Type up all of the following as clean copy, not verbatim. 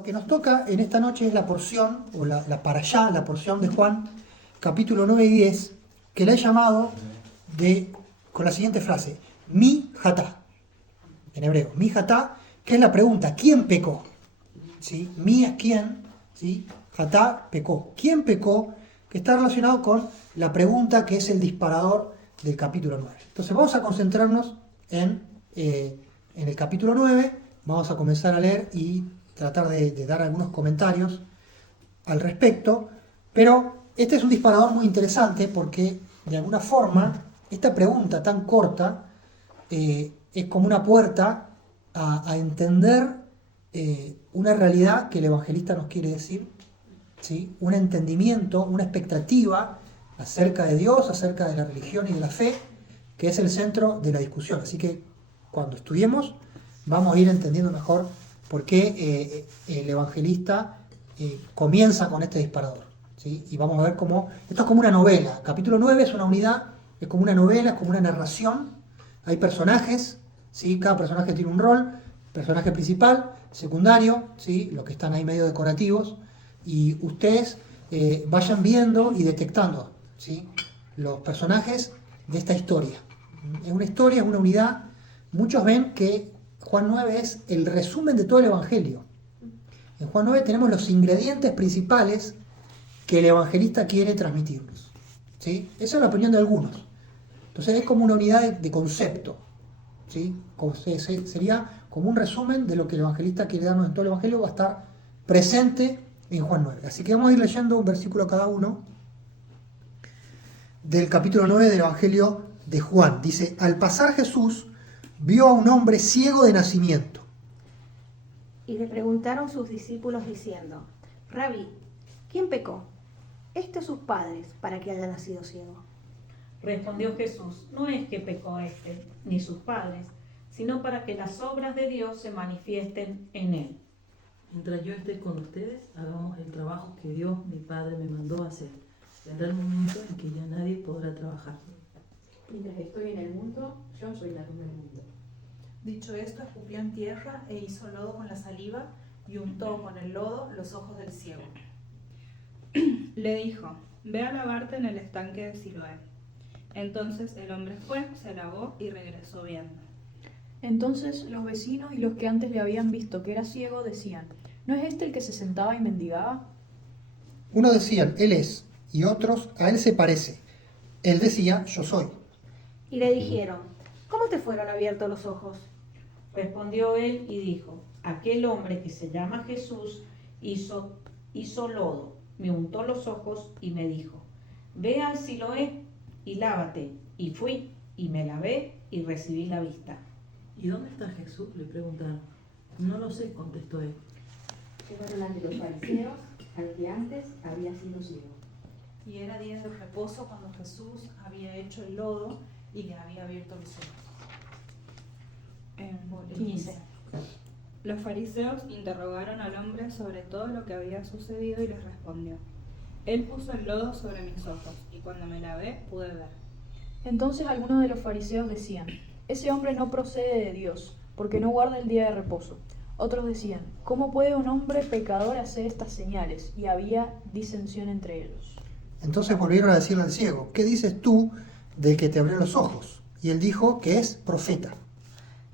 Lo que nos toca en esta noche es la porción, o la parashá, la porción de Juan, capítulo 9 y 10, que la he llamado con la siguiente frase, mi hatá, en hebreo, mi hatá, que es la pregunta, ¿quién pecó? ¿Sí? Mi es quién, ¿sí? Hatá, pecó. ¿Quién pecó? Que está relacionado con la pregunta que es el disparador del capítulo 9. Entonces vamos a concentrarnos en el capítulo 9, vamos a comenzar a leer y tratar de dar algunos comentarios al respecto, pero este es un disparador muy interesante porque de alguna forma esta pregunta tan corta es como una puerta a entender una realidad que el evangelista nos quiere decir, ¿sí? Un entendimiento, una expectativa acerca de Dios, acerca de la religión y de la fe, que es el centro de la discusión. Así que cuando estudiemos vamos a ir entendiendo mejor por qué el evangelista comienza con este disparador, ¿sí? Y vamos a ver cómo, esto es como una novela, capítulo 9 es una unidad, es como una novela, es como una narración, hay personajes, ¿sí? Cada personaje tiene un rol, personaje principal, secundario, ¿sí? Los que están ahí medio decorativos, y ustedes vayan viendo y detectando, ¿sí? Los personajes de esta historia. Es una historia, es una unidad. Muchos ven que Juan 9 es el resumen de todo el Evangelio. En Juan 9 tenemos los ingredientes principales que el evangelista quiere transmitirnos, ¿sí? Esa es la opinión de algunos. Entonces es como una unidad de concepto, ¿sí? Sería como un resumen de lo que el evangelista quiere darnos en todo el Evangelio, va a estar presente en Juan 9. Así que vamos a ir leyendo un versículo cada uno del capítulo 9 del Evangelio de Juan. Dice, al pasar Jesús vio a un hombre ciego de nacimiento. Y le preguntaron sus discípulos diciendo, Rabí, ¿quién pecó? ¿Este o sus padres para que haya nacido ciego? Respondió Jesús, no es que pecó este, ni sus padres, sino para que las obras de Dios se manifiesten en él. Mientras yo esté con ustedes, hagamos el trabajo que Dios, mi Padre, me mandó a hacer. Vendrá el momento en que ya nadie podrá trabajar. Mientras estoy en el mundo, yo soy la luz del mundo. Dicho esto, escupió en tierra e hizo lodo con la saliva y untó con el lodo los ojos del ciego. Le dijo, ve a lavarte en el estanque de Siloé. Entonces el hombre fue, se lavó y regresó viendo. Entonces los vecinos y los que antes le habían visto que era ciego decían, ¿no es este el que se sentaba y mendigaba? Unos decían, él es, y otros, a él se parece. Él decía, yo soy. Y le dijeron, ¿cómo te fueron abiertos los ojos? Respondió él y dijo, aquel hombre que se llama Jesús hizo lodo, me untó los ojos y me dijo, ve al Siloé y lávate. Y fui y me lavé y recibí la vista. ¿Y dónde está Jesús?, le preguntaron. No lo sé, contestó él. Llevaron ante los fariseos al que antes había sido ciego. Y era día de reposo cuando Jesús había hecho el lodo y le había abierto los ojos. 15. Los fariseos interrogaron al hombre sobre todo lo que había sucedido y les respondió, él puso el lodo sobre mis ojos y cuando me lavé pude ver. Entonces algunos de los fariseos decían, ese hombre no procede de Dios, porque no guarda el día de reposo. Otros decían, ¿cómo puede un hombre pecador hacer estas señales? Y había disensión entre ellos. Entonces volvieron a decirle al ciego, ¿qué dices tú del que te abrió los ojos? Y él dijo que es profeta.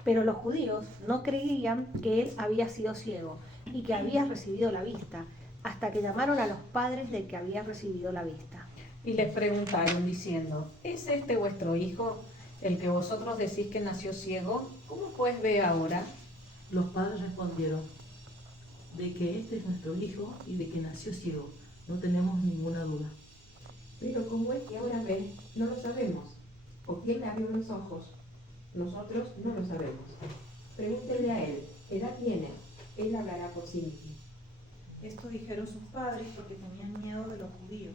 Pero los judíos no creían que él había sido ciego y que había recibido la vista, hasta que llamaron a los padres del que había recibido la vista. Y les preguntaron diciendo, ¿es este vuestro hijo, el que vosotros decís que nació ciego? ¿Cómo pues ve ahora? Los padres respondieron, de que este es nuestro hijo y de que nació ciego, no tenemos ninguna duda. Pero ¿cómo es que ahora ve? No lo sabemos. ¿O quién le abrió los ojos? Nosotros no lo sabemos. Pregúntenle a él, ¿qué edad tiene? Él hablará por sí mismo. Esto dijeron sus padres porque tenían miedo de los judíos,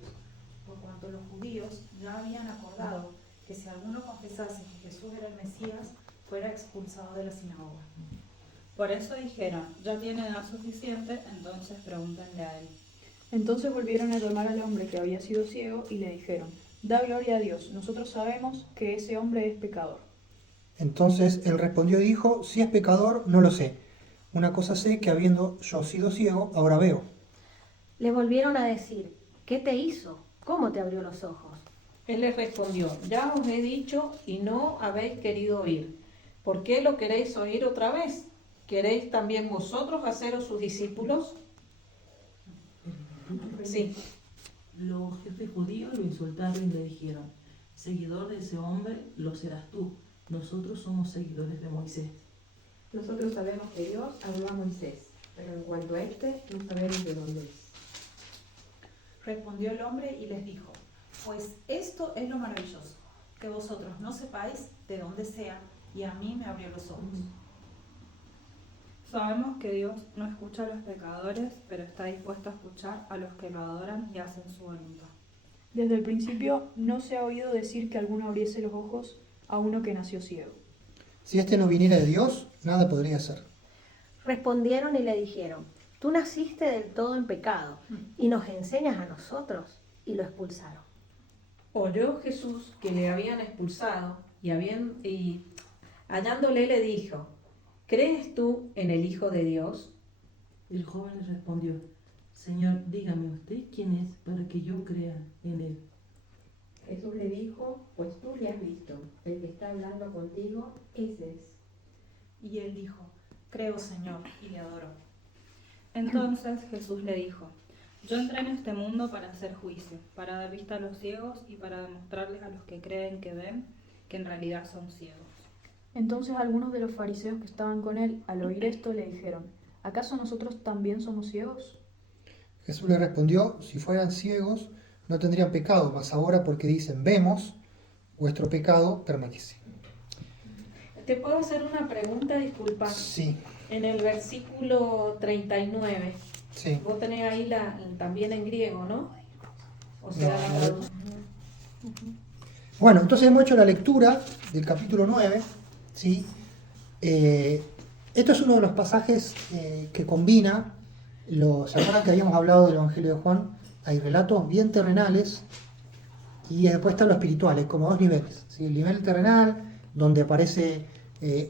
por cuanto los judíos ya habían acordado que si alguno confesase que Jesús era el Mesías, fuera expulsado de la sinagoga. Por eso dijeron, ya tiene edad suficiente, entonces pregúntenle a él. Entonces volvieron a llamar al hombre que había sido ciego y le dijeron, da gloria a Dios, nosotros sabemos que ese hombre es pecador. Entonces él respondió y dijo, si es pecador, no lo sé. Una cosa sé, que habiendo yo sido ciego, ahora veo. Le volvieron a decir, ¿qué te hizo? ¿Cómo te abrió los ojos? Él les respondió, ya os he dicho y no habéis querido oír. ¿Por qué lo queréis oír otra vez? ¿Queréis también vosotros haceros sus discípulos? Sí. Los jefes judíos lo insultaron y le dijeron, seguidor de ese hombre lo serás tú, nosotros somos seguidores de Moisés. Nosotros sabemos que Dios habló a Moisés, pero en cuanto a este, no sabemos de dónde es. Respondió el hombre y les dijo, pues esto es lo maravilloso, que vosotros no sepáis de dónde sea, y a mí me abrió los ojos. Sabemos que Dios no escucha a los pecadores, pero está dispuesto a escuchar a los que lo adoran y hacen su voluntad. Desde el principio no se ha oído decir que alguno abriese los ojos a uno que nació ciego. Si este no viniera de Dios, nada podría ser. Respondieron y le dijeron, tú naciste del todo en pecado y nos enseñas a nosotros. Y lo expulsaron. Oyó Jesús que le habían expulsado y hallándole le dijo, ¿crees tú en el Hijo de Dios? El joven le respondió, Señor, dígame usted quién es para que yo crea en él. Jesús le dijo, pues tú le has visto, el que está hablando contigo, ese es. Y él dijo, creo, Señor, y le adoró. Entonces Jesús le dijo, yo entré en este mundo para hacer juicio, para dar vista a los ciegos y para demostrarles a los que creen que ven, que en realidad son ciegos. Entonces algunos de los fariseos que estaban con él, al oír esto, le dijeron, ¿acaso nosotros también somos ciegos? Jesús le respondió, si fueran ciegos, no tendrían pecado, mas ahora porque dicen, vemos, vuestro pecado permanece. ¿Te puedo hacer una pregunta? Disculpa. Sí, En el versículo 39, sí. vos tenés ahí también en griego, ¿no? O sea, No, la no. Bueno, entonces hemos hecho la lectura del capítulo 9, ¿sí? Esto es uno de los pasajes que combina, ¿se acuerdan que habíamos hablado del Evangelio de Juan? Hay relatos bien terrenales y después están los espirituales, como dos niveles, ¿sí? El nivel terrenal, donde aparece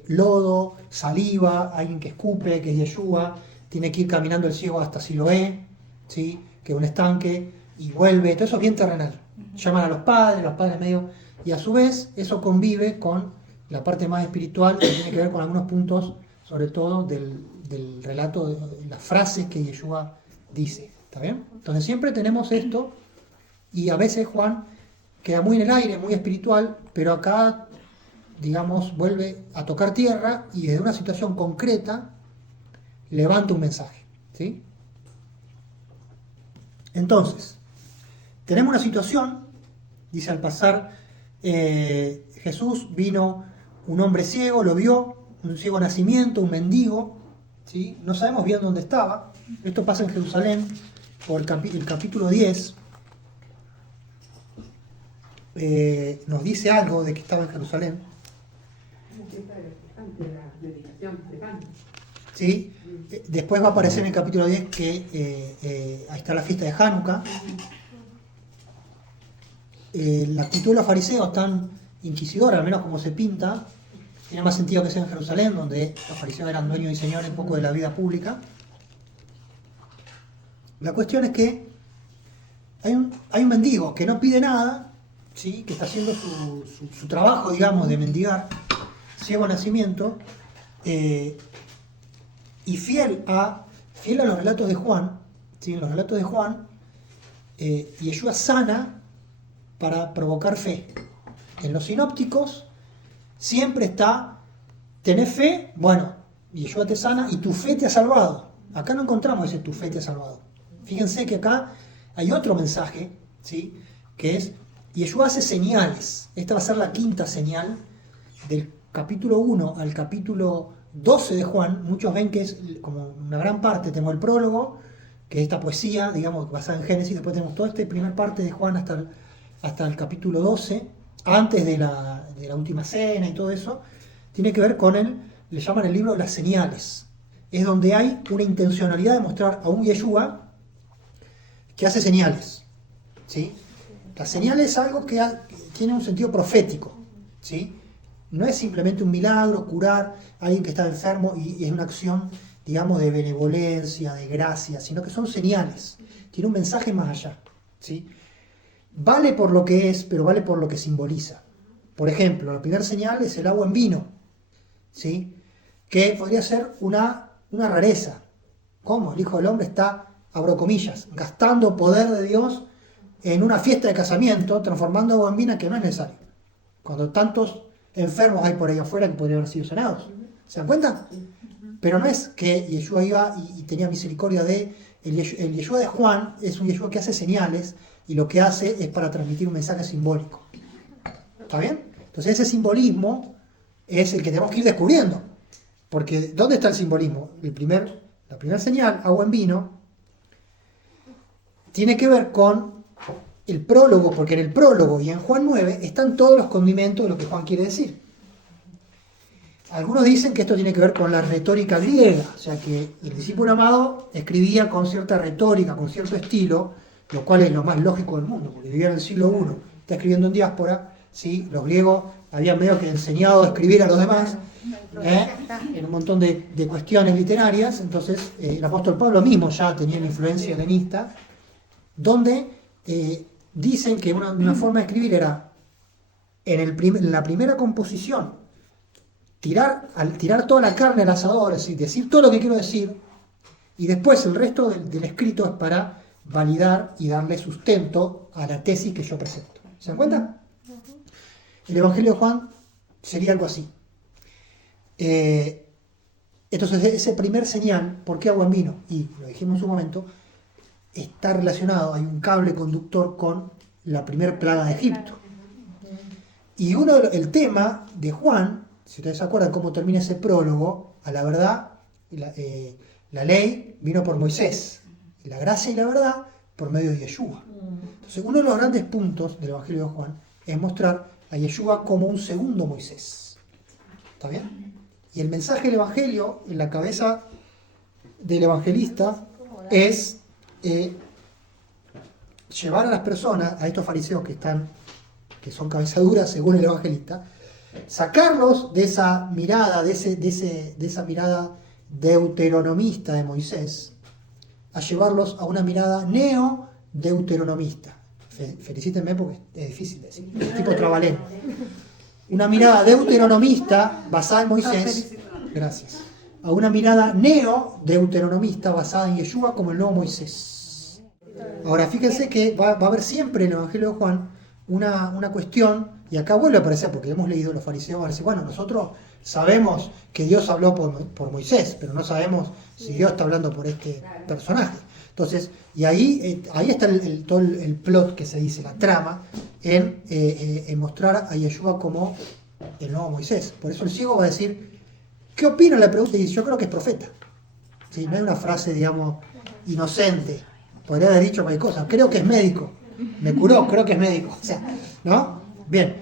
lodo, saliva, alguien que escupe, que es Yeshua, tiene que ir caminando el ciego hasta Siloé, ¿sí? Que es un estanque, y vuelve, todo eso es bien terrenal. Llaman a los padres medio, y a su vez eso convive con la parte más espiritual, que tiene que ver con algunos puntos, sobre todo del relato, de las frases que Yeshua dice. ¿Está bien? Entonces siempre tenemos esto, y a veces Juan queda muy en el aire, muy espiritual, pero acá, digamos, vuelve a tocar tierra y desde una situación concreta levanta un mensaje. ¿Sí? Entonces, tenemos una situación, dice al pasar, Jesús vino un hombre ciego, lo vio, un ciego de nacimiento, un mendigo, ¿sí? No sabemos bien dónde estaba, esto pasa en Jerusalén, por el capítulo 10, nos dice algo de que estaba en Jerusalén, ¿sí? Después va a aparecer en el capítulo 10 que ahí está la fiesta de Hanukkah. La actitud de los fariseos tan inquisidora, al menos como se pinta, tiene más sentido que sea en Jerusalén, donde los fariseos eran dueños y señores un poco de la vida pública. La cuestión es que hay un mendigo que no pide nada, ¿sí? Que está haciendo su trabajo, digamos, de mendigar, ciego de nacimiento, y fiel a los relatos de Juan, ¿sí? En los relatos de Juan, Yeshua sana para provocar fe. En los sinópticos siempre está, tenés fe, bueno, Yeshua te sana y tu fe te ha salvado. Acá no encontramos ese tu fe te ha salvado. Fíjense que acá hay otro mensaje, ¿sí? Que es, Yeshua hace señales. Esta va a ser la quinta señal del capítulo 1 al capítulo 12 de Juan. Muchos ven que es como una gran parte. Tenemos el prólogo, que es esta poesía, digamos, basada en Génesis. Después tenemos toda esta primera parte de Juan hasta el capítulo 12, antes de la última cena y todo eso. Tiene que ver con le llaman el libro de las señales. Es donde hay una intencionalidad de mostrar a un Yeshua que hace señales, ¿sí? La señal es algo que tiene un sentido profético, ¿sí? No es simplemente un milagro, curar a alguien que está enfermo y es una acción digamos, de benevolencia, de gracia, sino que son señales. Tiene un mensaje más allá, ¿sí? Vale por lo que es, pero vale por lo que simboliza. Por ejemplo, la primera señal es el agua en vino, ¿sí? Que podría ser una rareza. ¿Cómo? El Hijo del Hombre está, abro comillas, gastando poder de Dios en una fiesta de casamiento, transformando agua en vino que no es necesario. Cuando tantos enfermos hay por ahí afuera que podrían haber sido sanados. ¿Se dan cuenta? Pero no es que Yeshua iba y tenía misericordia de... El Yeshua de Juan es un Yeshua que hace señales y lo que hace es para transmitir un mensaje simbólico. ¿Está bien? Entonces ese simbolismo es el que tenemos que ir descubriendo. Porque ¿dónde está el simbolismo? La primera señal, agua en vino, tiene que ver con el prólogo, porque en el prólogo y en Juan 9 están todos los condimentos de lo que Juan quiere decir. Algunos dicen que esto tiene que ver con la retórica griega, o sea que el discípulo amado escribía con cierta retórica, con cierto estilo, lo cual es lo más lógico del mundo, porque vivía en el siglo I, está escribiendo en diáspora, ¿sí? Los griegos habían medio que enseñado a escribir a los demás, en un montón de cuestiones literarias. Entonces el apóstol Pablo mismo ya tenía una influencia helenista, donde dicen que una forma de escribir era en la primera composición tirar toda la carne al asador, es decir, decir todo lo que quiero decir, y después el resto del escrito es para validar y darle sustento a la tesis que yo presento. ¿Se dan cuenta? El Evangelio de Juan sería algo así. Entonces ese primer señal, ¿por qué agua en vino? Y lo dijimos en su momento, está relacionado, hay un cable conductor con la primera plaga de Egipto. Y el tema de Juan, si ustedes se acuerdan cómo termina ese prólogo, a la verdad, la ley vino por Moisés, y la gracia y la verdad por medio de Yeshua. Entonces uno de los grandes puntos del Evangelio de Juan es mostrar a Yeshua como un segundo Moisés. ¿Está bien? Y el mensaje del Evangelio en la cabeza del evangelista es llevar a las personas, a estos fariseos que son cabezaduras según el evangelista, sacarlos de esa mirada, de esa mirada deuteronomista de Moisés, a llevarlos a una mirada neo-deuteronomista. Felicítenme porque es difícil decir, es tipo trabalén. Una mirada deuteronomista basada en Moisés, gracias, a una mirada neo-deuteronomista basada en Yeshua como el nuevo Moisés. Ahora fíjense que va a haber siempre en el Evangelio de Juan una cuestión, y acá vuelve a aparecer, porque hemos leído los fariseos, van a decir, bueno, nosotros sabemos que Dios habló por Moisés, pero no sabemos si Dios está hablando por este personaje. Entonces, y ahí está todo el plot que se dice, la trama, en mostrar a Yeshua como el nuevo Moisés. Por eso el ciego va a decir, ¿qué opina? La pregunta, y dice, yo creo que es profeta. ¿Sí? No es una frase, digamos, inocente. Podría haber dicho cualquier cosa. Creo que es médico. Me curó, creo que es médico. O sea, ¿no? Bien.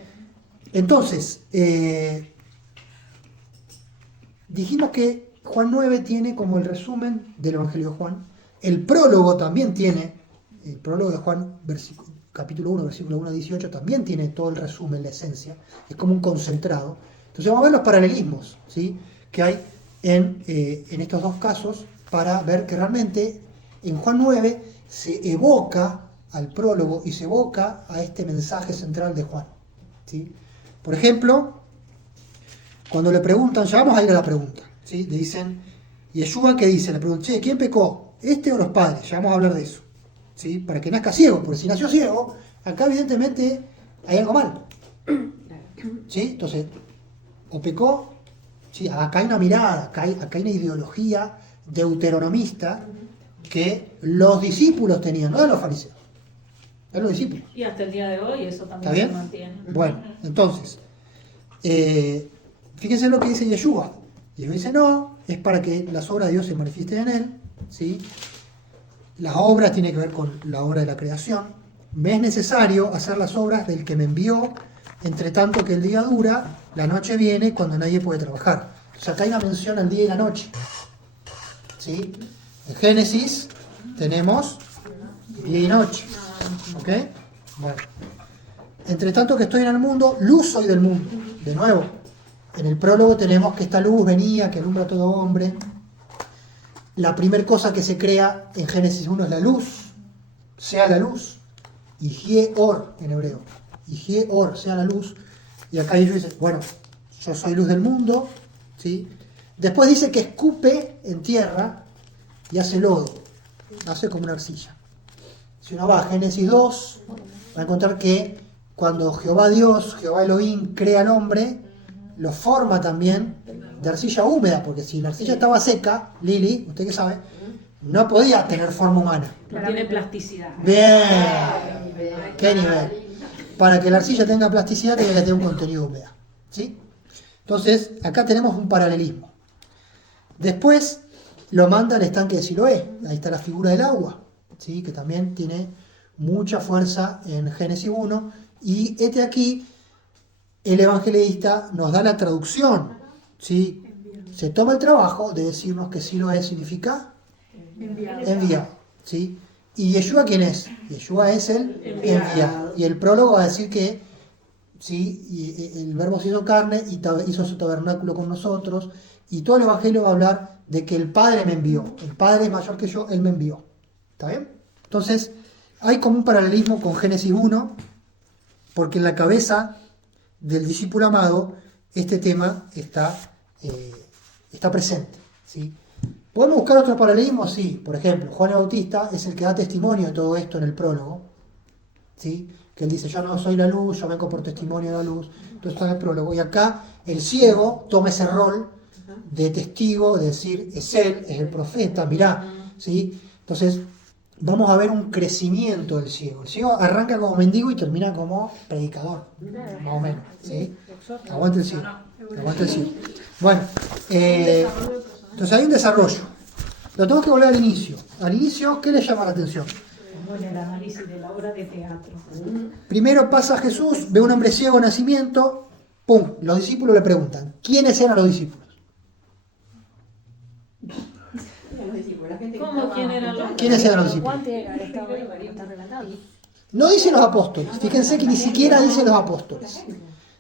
Entonces, dijimos que Juan 9 tiene como el resumen del Evangelio de Juan. El prólogo también tiene, el prólogo de Juan, capítulo 1, versículo 1 a 18, también tiene todo el resumen, la esencia. Es como un concentrado. Entonces vamos a ver los paralelismos, ¿sí?, que hay en estos dos casos para ver que realmente en Juan 9 se evoca al prólogo y se evoca a este mensaje central de Juan, ¿sí? Por ejemplo, cuando le preguntan, ya vamos a ir a la pregunta, ¿sí? Le dicen, Yeshua, ¿qué dice? Le preguntan, che, ¿quién pecó? ¿Este o los padres? Ya vamos a hablar de eso, ¿sí? Para que nazca ciego, porque si nació ciego, acá evidentemente hay algo mal, ¿sí? Entonces, o pecó, ¿sí? Acá hay una mirada, acá hay una ideología deuteronomista que los discípulos tenían, no de los fariseos, de los discípulos. Y hasta el día de hoy eso también ¿Está bien? se mantiene. Bueno, entonces, fíjense lo que dice Yeshua. Yeshua dice, no, es para que las obras de Dios se manifiesten en él, ¿sí? Las obras tienen que ver con la obra de la creación. Me es necesario hacer las obras del que me envió, entre tanto que el día dura, la noche viene cuando nadie puede trabajar. O sea, acá hay una mención al día y la noche, ¿sí? En Génesis tenemos día y noche, ¿ok? Bueno. Entre tanto que estoy en el mundo, luz soy del mundo. De nuevo, en el prólogo tenemos que esta luz venía, que alumbra a todo hombre. la primera cosa que se crea en Génesis 1 es la luz, sea la luz, y or en hebreo, y or, sea la luz, y acá ellos dicen, bueno, yo soy luz del mundo, ¿sí? Después dice que escupe en tierra y hace lodo, hace como una arcilla. Si uno va a Génesis 2, va a encontrar que cuando Jehová Dios, Jehová Elohim, crea al hombre, lo forma también de arcilla húmeda, porque si la arcilla estaba seca, Lili, usted que sabe, no podía tener forma humana. No tiene plasticidad. Bien, qué nivel. Para que la arcilla tenga plasticidad tiene que tener un contenido húmedo, ¿sí? Entonces, acá tenemos un paralelismo. Después lo manda al estanque de Siloé, ahí está la figura del agua, ¿sí? Que también tiene mucha fuerza en Génesis 1, y aquí el evangelista nos da la traducción, ¿sí? Se toma el trabajo de decirnos que Siloé significa enviado, ¿sí? ¿Y Yeshua quién es? Yeshua es el enviado. Y el prólogo va a decir que, ¿sí? Y el verbo se hizo carne y hizo su tabernáculo con nosotros, y todo el evangelio va a hablar de que el Padre me envió. El Padre es mayor que yo, Él me envió. ¿Está bien? Entonces, hay como un paralelismo con Génesis 1, porque en la cabeza del discípulo amado este tema está presente, ¿sí? ¿Podemos buscar otro paralelismo? Sí. Por ejemplo, Juan el Bautista es el que da testimonio de todo esto en el prólogo, ¿sí? Que él dice, yo no soy la luz, yo vengo por testimonio de la luz. Entonces está en el prólogo. Y acá el ciego toma ese rol de testigo, de decir, es él, es el profeta, mirá, ¿sí? Entonces vamos a ver un crecimiento del ciego. El ciego arranca como mendigo y termina como predicador, más o menos, ¿sí? Aguante el ciego, aguante el ciego. Bueno, entonces hay un desarrollo. Lo tenemos que volver al inicio. Al inicio, ¿qué le llama la atención? Como en el análisis de la obra de teatro. Primero pasa Jesús, ve a un hombre ciego de nacimiento, ¡pum! Los discípulos le preguntan, ¿quiénes eran los discípulos? ¿Cómo? ¿Quién eran los? ¿Quiénes eran los discípulos? Juan tiene que haber estado ahí, como está relatado. No dicen los apóstoles, fíjense que ni siquiera dicen los apóstoles.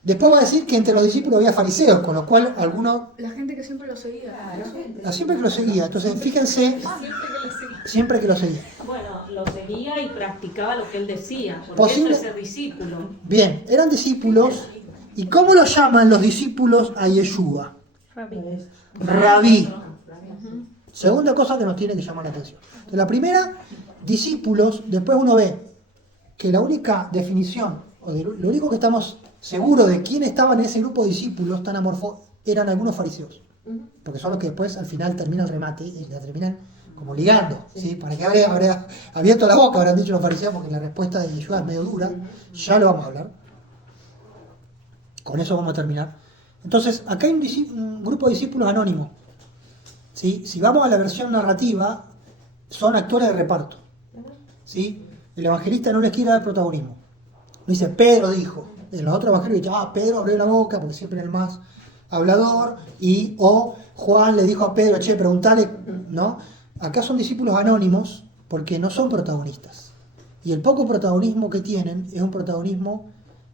Después va a decir que entre los discípulos había fariseos, con lo cual algunos... La gente que siempre lo seguía. Siempre que lo seguía, entonces fíjense, siempre que lo seguía. Bueno, lo seguía y practicaba lo que él decía, porque Posible- eso es ser discípulo. Bien, eran discípulos, ¿y cómo lo llaman los discípulos a Yeshua? Rabí. Segunda cosa que nos tiene que llamar la atención. Entonces, la primera, discípulos, después uno ve que la única definición, o lo único que estamos seguros de quién estaba en ese grupo de discípulos tan amorfos, eran algunos fariseos. Porque son los que después al final termina el remate y la terminan como ligando, ¿sí? Para que habría abierto la boca, habrán dicho los fariseos, porque la respuesta de Yeshua es medio dura. Ya lo vamos a hablar. Con eso vamos a terminar. Entonces, acá hay un grupo de discípulos anónimos, ¿sí? Si vamos a la versión narrativa, son actores de reparto, ¿sí? El evangelista no les quiere dar protagonismo. No dice, Pedro dijo. En los otros evangelios dice, Pedro abrió la boca, porque siempre es el más hablador, o Juan le dijo a Pedro, che, preguntale, ¿no? Acá son discípulos anónimos, porque no son protagonistas. Y el poco protagonismo que tienen es un protagonismo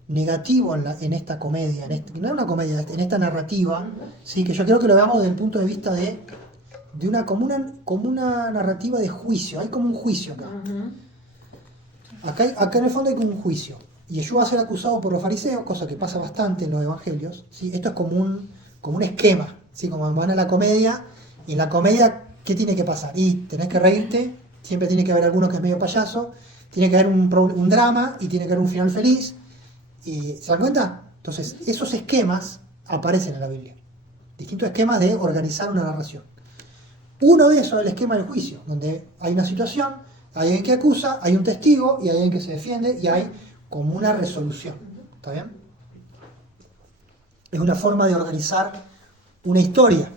negativo en esta comedia, no es una comedia, en esta narrativa, ¿sí? Que yo creo que lo veamos desde el punto de vista de como una narrativa de juicio. Hay como un juicio acá. Acá en el fondo hay como un juicio. Y Yeshua va a ser acusado por los fariseos, cosa que pasa bastante en los evangelios, ¿sí? Esto es como un esquema, ¿sí? Como van a la comedia, y en la comedia, ¿qué tiene que pasar? Y tenés que reírte, siempre tiene que haber alguno que es medio payaso, tiene que haber un drama, y tiene que haber un final feliz. ¿Se dan cuenta? Entonces, esos esquemas aparecen en la Biblia. Distintos esquemas de organizar una narración. Uno de esos es el esquema del juicio, donde hay una situación, hay alguien que acusa, hay un testigo, y hay alguien que se defiende, y hay como una resolución. ¿Está bien? Es una forma de organizar una historia.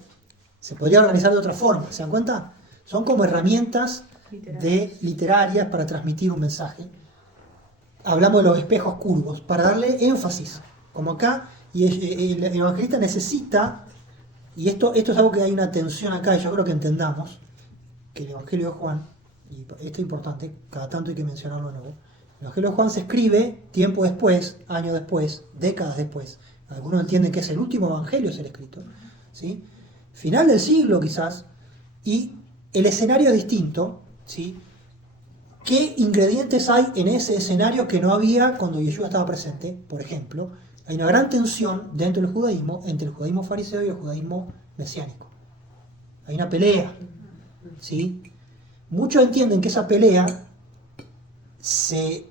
Se podría organizar de otra forma. ¿Se dan cuenta? Son como herramientas literarias para transmitir un mensaje. Hablamos de los espejos curvos, para darle énfasis. Como acá, y el evangelista necesita, y esto es algo que hay una tensión acá, y yo creo que entendamos, que el Evangelio de Juan, y esto es importante, cada tanto hay que mencionarlo de nuevo, el Evangelio de Juan se escribe tiempo después, años después, décadas después. Algunos entienden que es el último evangelio ser escrito, ¿sí? Final del siglo quizás, y el escenario es distinto, ¿sí? ¿Qué ingredientes hay en ese escenario que no había cuando Yeshua estaba presente? Por ejemplo, hay una gran tensión dentro del judaísmo, entre el judaísmo fariseo y el judaísmo mesiánico. Hay una pelea, ¿sí? Muchos entienden que esa pelea se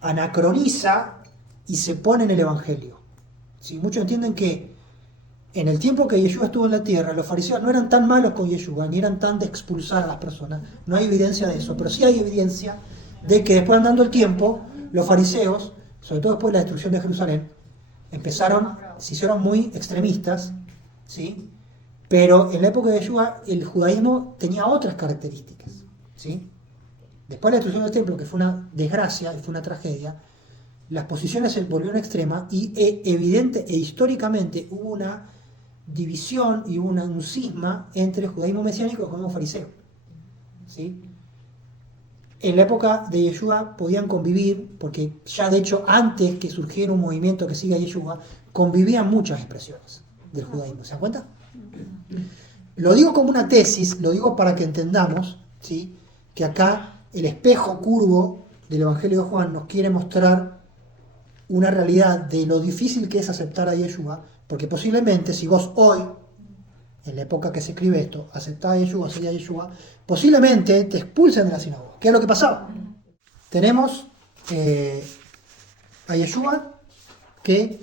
anacroniza y se pone en el Evangelio. ¿Sí? Muchos entienden que en el tiempo que Yeshua estuvo en la tierra, los fariseos no eran tan malos con Yeshua, ni eran tan de expulsar a las personas. No hay evidencia de eso, pero sí hay evidencia de que después, andando el tiempo, los fariseos, sobre todo después de la destrucción de Jerusalén, se hicieron muy extremistas, ¿sí? Pero en la época de Yeshua el judaísmo tenía otras características, ¿sí? Después de la destrucción del templo, que fue una desgracia y fue una tragedia, las posiciones se volvieron extremas y evidente e históricamente hubo una división y un cisma entre el judaísmo mesiánico y el judaísmo fariseo, ¿sí? En la época de Yeshua podían convivir, porque ya de hecho antes que surgiera un movimiento que siga a Yeshua, convivían muchas expresiones del judaísmo. ¿Se dan cuenta? Lo digo como una tesis, lo digo para que entendamos, ¿sí?, que acá el espejo curvo del Evangelio de Juan nos quiere mostrar una realidad de lo difícil que es aceptar a Yeshua, porque posiblemente si vos hoy, en la época que se escribe esto, aceptás a Yeshua, seguís a Yeshua, posiblemente te expulsen de la sinagoga. ¿Qué es lo que pasaba? Tenemos a Yeshua que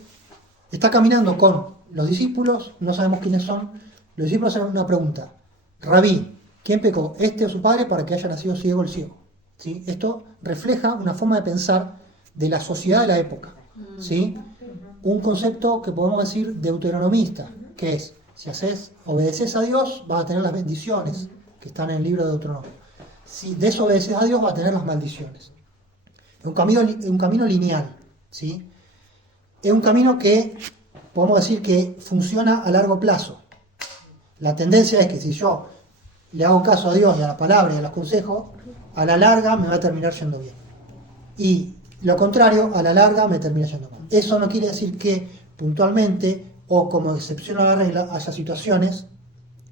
está caminando con los discípulos, no sabemos quiénes son, los discípulos hacen una pregunta: Rabí, ¿quién pecó, este o su padre, para que haya nacido ciego el ciego? ¿Sí? Esto refleja una forma de pensar de la sociedad de la época, ¿sí? Un concepto que podemos decir deuteronomista, que es: si obedeces a Dios, vas a tener las bendiciones que están en el libro de Deuteronomio. Si desobedeces a Dios, vas a tener las maldiciones. Es un camino lineal, ¿sí? Es un camino que podemos decir que funciona a largo plazo. La tendencia es que si yo le hago caso a Dios y a la palabra y a los consejos, a la larga me va a terminar yendo bien. Y lo contrario, a la larga me termina yendo mal. Eso no quiere decir que puntualmente o como excepción a la regla haya situaciones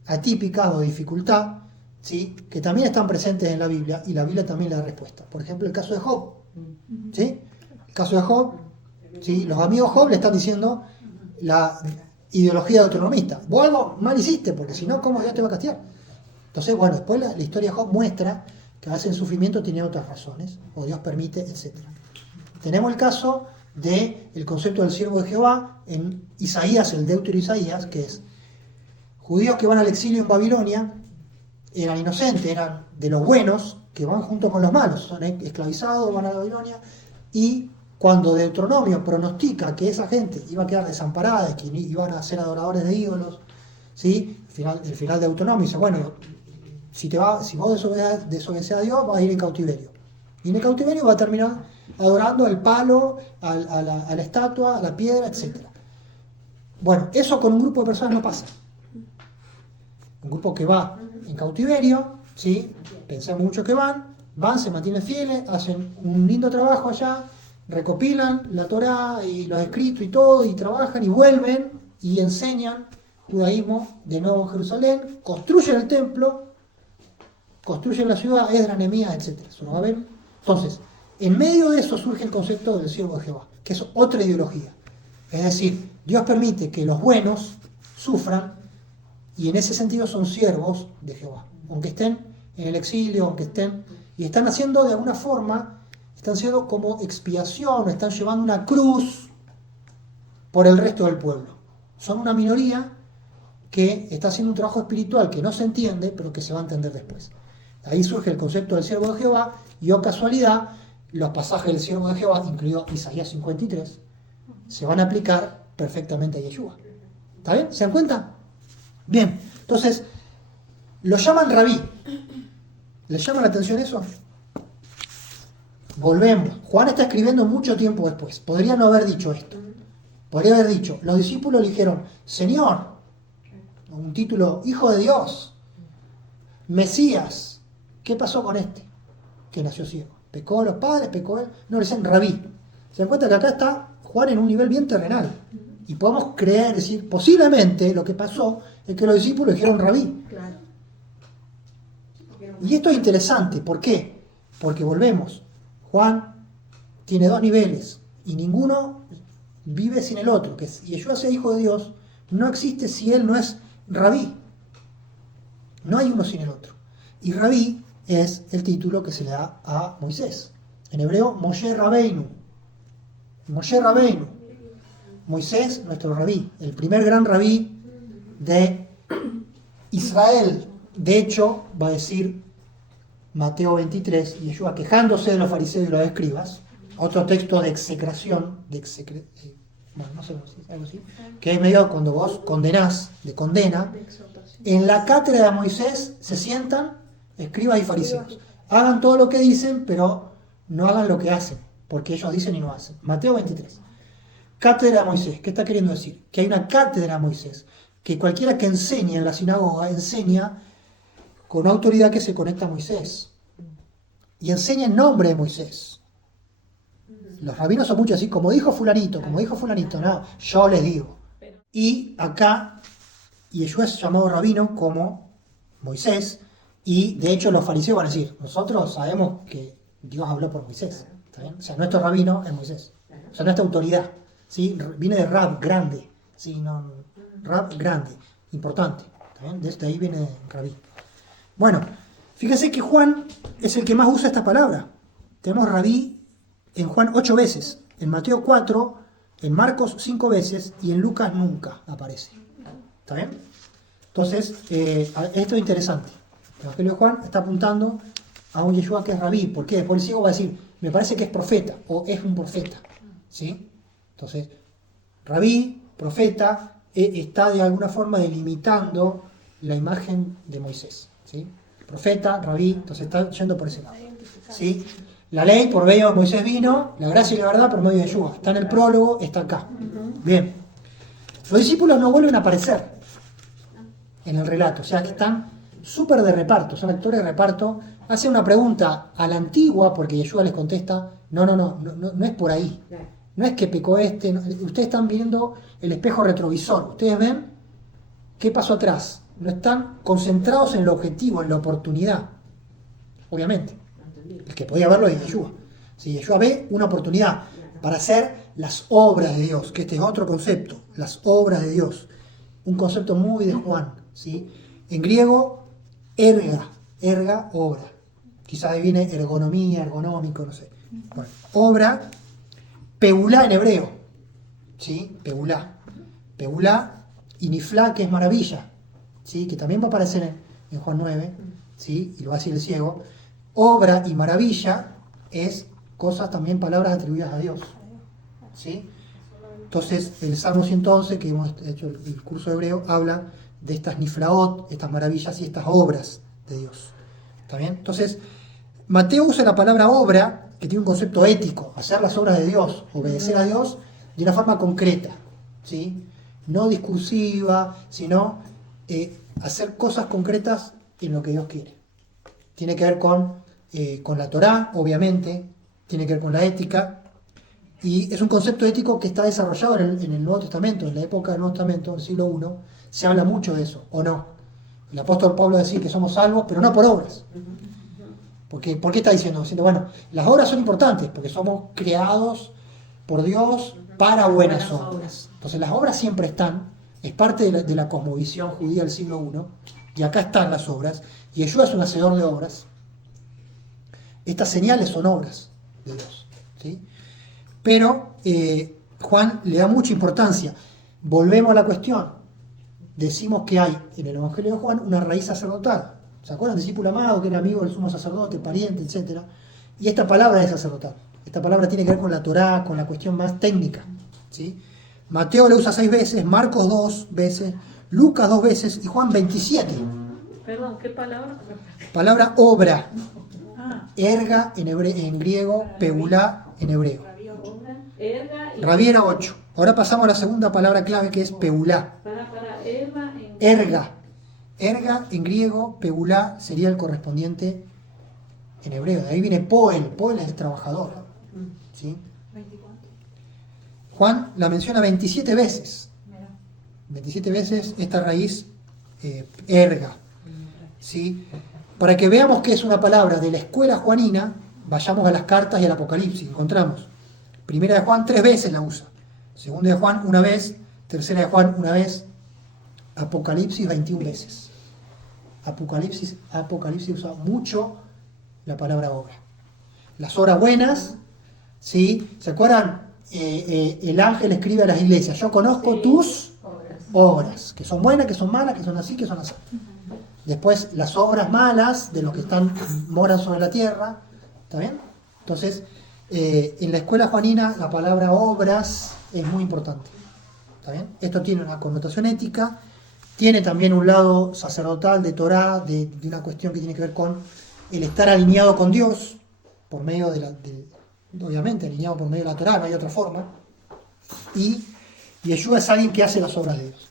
atípicas o de dificultad, ¿sí?, que también están presentes en la Biblia, y la Biblia también le da respuesta. Por ejemplo, el caso de Job, ¿sí? El caso de Job, ¿sí? Los amigos de Job le están diciendo la ideología deuteronomista: vos algo mal hiciste, porque si no, ¿cómo Dios te va a castigar? Entonces, bueno, después la historia de Job muestra que a veces el sufrimiento tiene otras razones, o Dios permite, etc. Tenemos el caso del concepto del siervo de Jehová en Isaías, el Deutero Isaías, que es: judíos que van al exilio en Babilonia eran inocentes, eran de los buenos, que van junto con los malos, son esclavizados, van a Babilonia, y cuando Deuteronomio pronostica que esa gente iba a quedar desamparada, que iban a ser adoradores de ídolos, ¿sí? El final de Deuteronomio dice: bueno, si vos desobedeces a Dios, vas a ir en cautiverio. Y en el cautiverio va a terminar adorando al palo, a la estatua, a la piedra, etc. Bueno, eso con un grupo de personas no pasa. Un grupo que va en cautiverio, ¿sí? Pensamos mucho que van, se mantienen fieles, hacen un lindo trabajo allá, recopilan la Torá y los escritos y todo, y trabajan y vuelven y enseñan judaísmo de nuevo en Jerusalén, construyen el templo, construyen la ciudad, Esdras, Nehemías, etc. Eso lo va a ver. Entonces, en medio de eso surge el concepto del siervo de Jehová, que es otra ideología. Es decir, Dios permite que los buenos sufran, y en ese sentido son siervos de Jehová. Aunque estén en el exilio, y están haciendo de alguna forma, están siendo como expiación, están llevando una cruz por el resto del pueblo. Son una minoría que está haciendo un trabajo espiritual que no se entiende, pero que se va a entender después. Ahí surge el concepto del siervo de Jehová, y oh casualidad, los pasajes del siervo de Jehová, incluido Isaías 53, se van a aplicar perfectamente a Yeshua. ¿Está bien? ¿Se dan cuenta? Bien, entonces, lo llaman rabí. ¿Les llama la atención eso? Volvemos. Juan está escribiendo mucho tiempo después. Podría no haber dicho esto. Podría haber dicho: los discípulos le dijeron: Señor, un título, Hijo de Dios, Mesías, ¿qué pasó con este que nació ciego? ¿Pecó los padres? ¿Pecó él? No, le dicen rabí. Se dan cuenta que acá está Juan en un nivel bien terrenal. Y podemos creer, decir, posiblemente lo que pasó es que los discípulos dijeron rabí. Claro. Y esto es interesante, ¿por qué? Porque volvemos, Juan tiene dos niveles y ninguno vive sin el otro, que si Yeshua sea hijo de Dios, no existe si él no es rabí. No hay uno sin el otro. Y rabí es el título que se le da a Moisés. En hebreo, Moshe Rabbeinu. Moshe Rabbeinu. Moisés, nuestro rabí, el primer gran rabí de Israel. De hecho, va a decir Mateo 23, Yeshua quejándose de los fariseos y los escribas, otro texto de execración, bueno, no sé, algo así, que es medio cuando vos condenás, de condena. En la cátedra de Moisés se sientan escribas y fariseos. Hagan todo lo que dicen, pero no hagan lo que hacen, porque ellos dicen y no hacen. Mateo 23. Cátedra de Moisés. ¿Qué está queriendo decir? Que hay una cátedra de Moisés, que cualquiera que enseñe en la sinagoga enseña con autoridad que se conecta a Moisés. Y enseña en nombre de Moisés. Los rabinos son muchos así, como dijo fulanito, no, yo les digo. Y acá Yeshua es llamado rabino como Moisés, y de hecho los fariseos van a decir, nosotros sabemos que Dios habló por Moisés, ¿está bien? O sea, nuestro rabino es Moisés, o sea, nuestra autoridad, ¿sí? Viene de Rab, grande, ¿sí? No, Rab, grande, importante, ¿está bien? Desde ahí viene rabí. Bueno, fíjense que Juan es el que más usa esta palabra. Tenemos rabí en Juan 8 veces, en Mateo 4, en Marcos 5 veces y en Lucas nunca aparece. ¿Está bien? Entonces, esto es interesante. El Evangelio de Juan está apuntando a un Yeshua que es rabí. ¿Por qué? Después el ciego va a decir, me parece que es profeta o es un profeta. ¿Sí? Entonces, rabí, profeta, está de alguna forma delimitando la imagen de Moisés. ¿Sí? Profeta, rabí, entonces está yendo por ese lado. ¿Sí? La ley, por medio de Moisés vino, la gracia y la verdad por medio de Yeshua. Está en el prólogo, está acá. Bien. Los discípulos no vuelven a aparecer en el relato, o sea que están súper de reparto, son actores de reparto. Hace una pregunta a la antigua, porque Yeshua les contesta, no es por ahí. No es que pecó ustedes están viendo el espejo retrovisor, ustedes ven qué pasó atrás. No están concentrados en el objetivo, en la oportunidad. Obviamente. El que podía verlo es Yeshua. Si Yeshua ve una oportunidad para hacer las obras de Dios, que este es otro concepto, las obras de Dios. Un concepto muy de Juan. ¿Sí? En griego, erga, obra. Quizás ahí viene ergonomía, ergonómico, no sé. Bueno, obra, peulá en hebreo. ¿Sí? Peulá y niflá, que es maravilla. ¿Sí? Que también va a aparecer en Juan 9. ¿Sí? Y lo va a decir el ciego. Obra y maravilla es cosas también, palabras atribuidas a Dios. ¿Sí? Entonces, el Salmo 111, que hemos hecho el curso hebreo, habla de estas niflaot, estas maravillas y estas obras de Dios. ¿Está bien? Entonces, Mateo usa la palabra obra, que tiene un concepto ético, hacer las obras de Dios, obedecer a Dios de una forma concreta. ¿Sí? No discursiva, sino hacer cosas concretas en lo que Dios quiere. Tiene que ver con la Torá, obviamente, tiene que ver con la ética, y es un concepto ético que está desarrollado en el Nuevo Testamento, en la época del Nuevo Testamento, en el siglo I, se habla mucho de eso, ¿o no? El apóstol Pablo decía que somos salvos, pero no por obras. ¿Por qué está diciendo? Diciendo, bueno, las obras son importantes, porque somos creados por Dios para buenas obras. Entonces las obras siempre están, es parte de la cosmovisión judía del siglo I, y acá están las obras, y Yeshua es un hacedor de obras. Estas señales son obras de Dios. ¿Sí? Pero Juan le da mucha importancia. Volvemos a la cuestión. Decimos que hay en el Evangelio de Juan una raíz sacerdotal. ¿Se acuerdan? Discípulo amado, que era amigo del sumo sacerdote, pariente, etc. Y esta palabra es sacerdotal. Esta palabra tiene que ver con la Torá, con la cuestión más técnica. ¿Sí? Mateo le usa 6 veces, Marcos 2 veces, Lucas 2 veces y Juan 27. Perdón, ¿qué palabra? Palabra obra. Erga en griego, peulá en hebreo. Rabí era 8. Ahora pasamos a la segunda palabra clave, que es peulá. Erga. Erga en griego, peulá sería el correspondiente en hebreo. De ahí viene poel. Poel es el trabajador. ¿Sí? Juan la menciona 27 veces. 27 veces esta raíz erga. ¿Sí? para que veamos que es una palabra de la escuela juanina, vayamos a las cartas y al Apocalipsis. Encontramos, primera de Juan 3 veces la usa, segunda de Juan una vez, tercera de Juan una vez, Apocalipsis 21 veces. Apocalipsis usa mucho la palabra obra. Las obras buenas, ¿sí? ¿Se acuerdan? El ángel escribe a las iglesias, yo conozco tus obras, que son buenas, que son malas, que son así, que son así. Después las obras malas de los que moran sobre la tierra, ¿está bien? Entonces, en la escuela juanina la palabra obras es muy importante, ¿está bien? Esto tiene una connotación ética, tiene también un lado sacerdotal de Torá, de una cuestión que tiene que ver con el estar alineado con Dios, por medio obviamente alineado por medio de la Torá, no hay otra forma. Y Yeshua es alguien que hace las obras de Dios.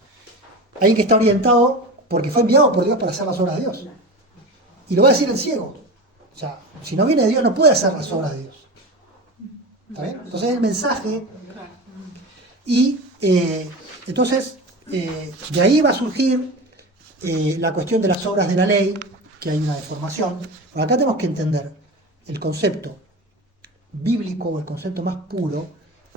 Alguien que está orientado porque fue enviado por Dios para hacer las obras de Dios. Y lo va a decir el ciego. O sea, si no viene de Dios no puede hacer las obras de Dios. ¿Está bien? Entonces el mensaje. Y entonces de ahí va a surgir la cuestión de las obras de la ley, que hay una deformación. Pero acá tenemos que entender el concepto bíblico o el concepto más puro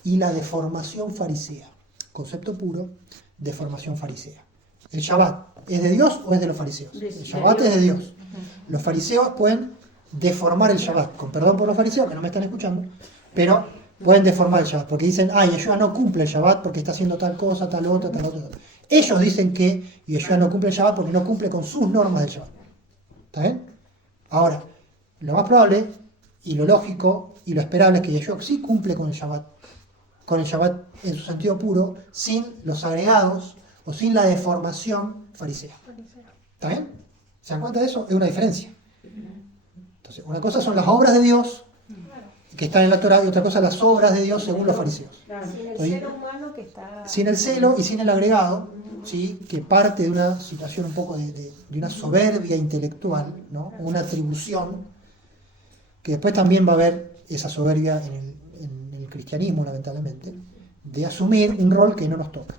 y la deformación farisea. Concepto puro, deformación farisea. ¿El Shabbat es de Dios o es de los fariseos? El Shabbat es de Dios. Los fariseos pueden deformar el Shabbat, con perdón por los fariseos que no me están escuchando, pero pueden deformar el Shabbat, porque dicen, Yeshua no cumple el Shabbat porque está haciendo tal cosa, tal otra, tal otra. Ellos dicen que Yeshua no cumple el Shabbat porque no cumple con sus normas del Shabbat. ¿Está bien? Ahora, lo más probable y lo lógico y lo esperable es que Yeshua sí cumple con el Shabbat en su sentido puro, sin los agregados o sin la deformación farisea. ¿Está bien? ¿Se dan cuenta de eso? Es una diferencia. Entonces, una cosa son las obras de Dios que están en la Torá y otra cosa las obras de Dios según los fariseos. Sin el celo humano que está... Sin el celo y sin el agregado, ¿sí? Que parte de una situación un poco de una soberbia intelectual, ¿no? Una atribución, que después también va a haber esa soberbia en el cristianismo, lamentablemente, de asumir un rol que no nos toca,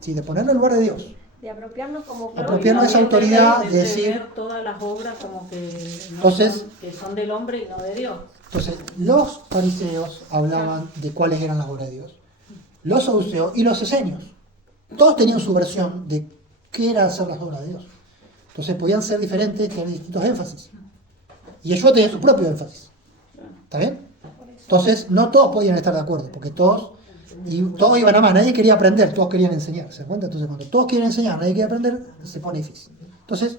¿sí? De ponerlo en lugar de Dios. De apropiarnos como apropiarnos de esa autoridad, de decir... ver todas las obras como que, Entonces, que son del hombre y no de Dios. Entonces, los fariseos hablaban de cuáles eran las obras de Dios. Los saduceos y los esenios. Todos tenían su versión de qué era hacer las obras de Dios. Entonces podían ser diferentes, tener distintos énfasis. Y Yeshua tenía su propio énfasis. ¿Está bien? Entonces, no todos podían estar de acuerdo, porque todos iban a más, nadie quería aprender, todos querían enseñar. ¿Se dan cuenta? Entonces, cuando todos quieren enseñar, nadie quiere aprender, se pone difícil. Entonces,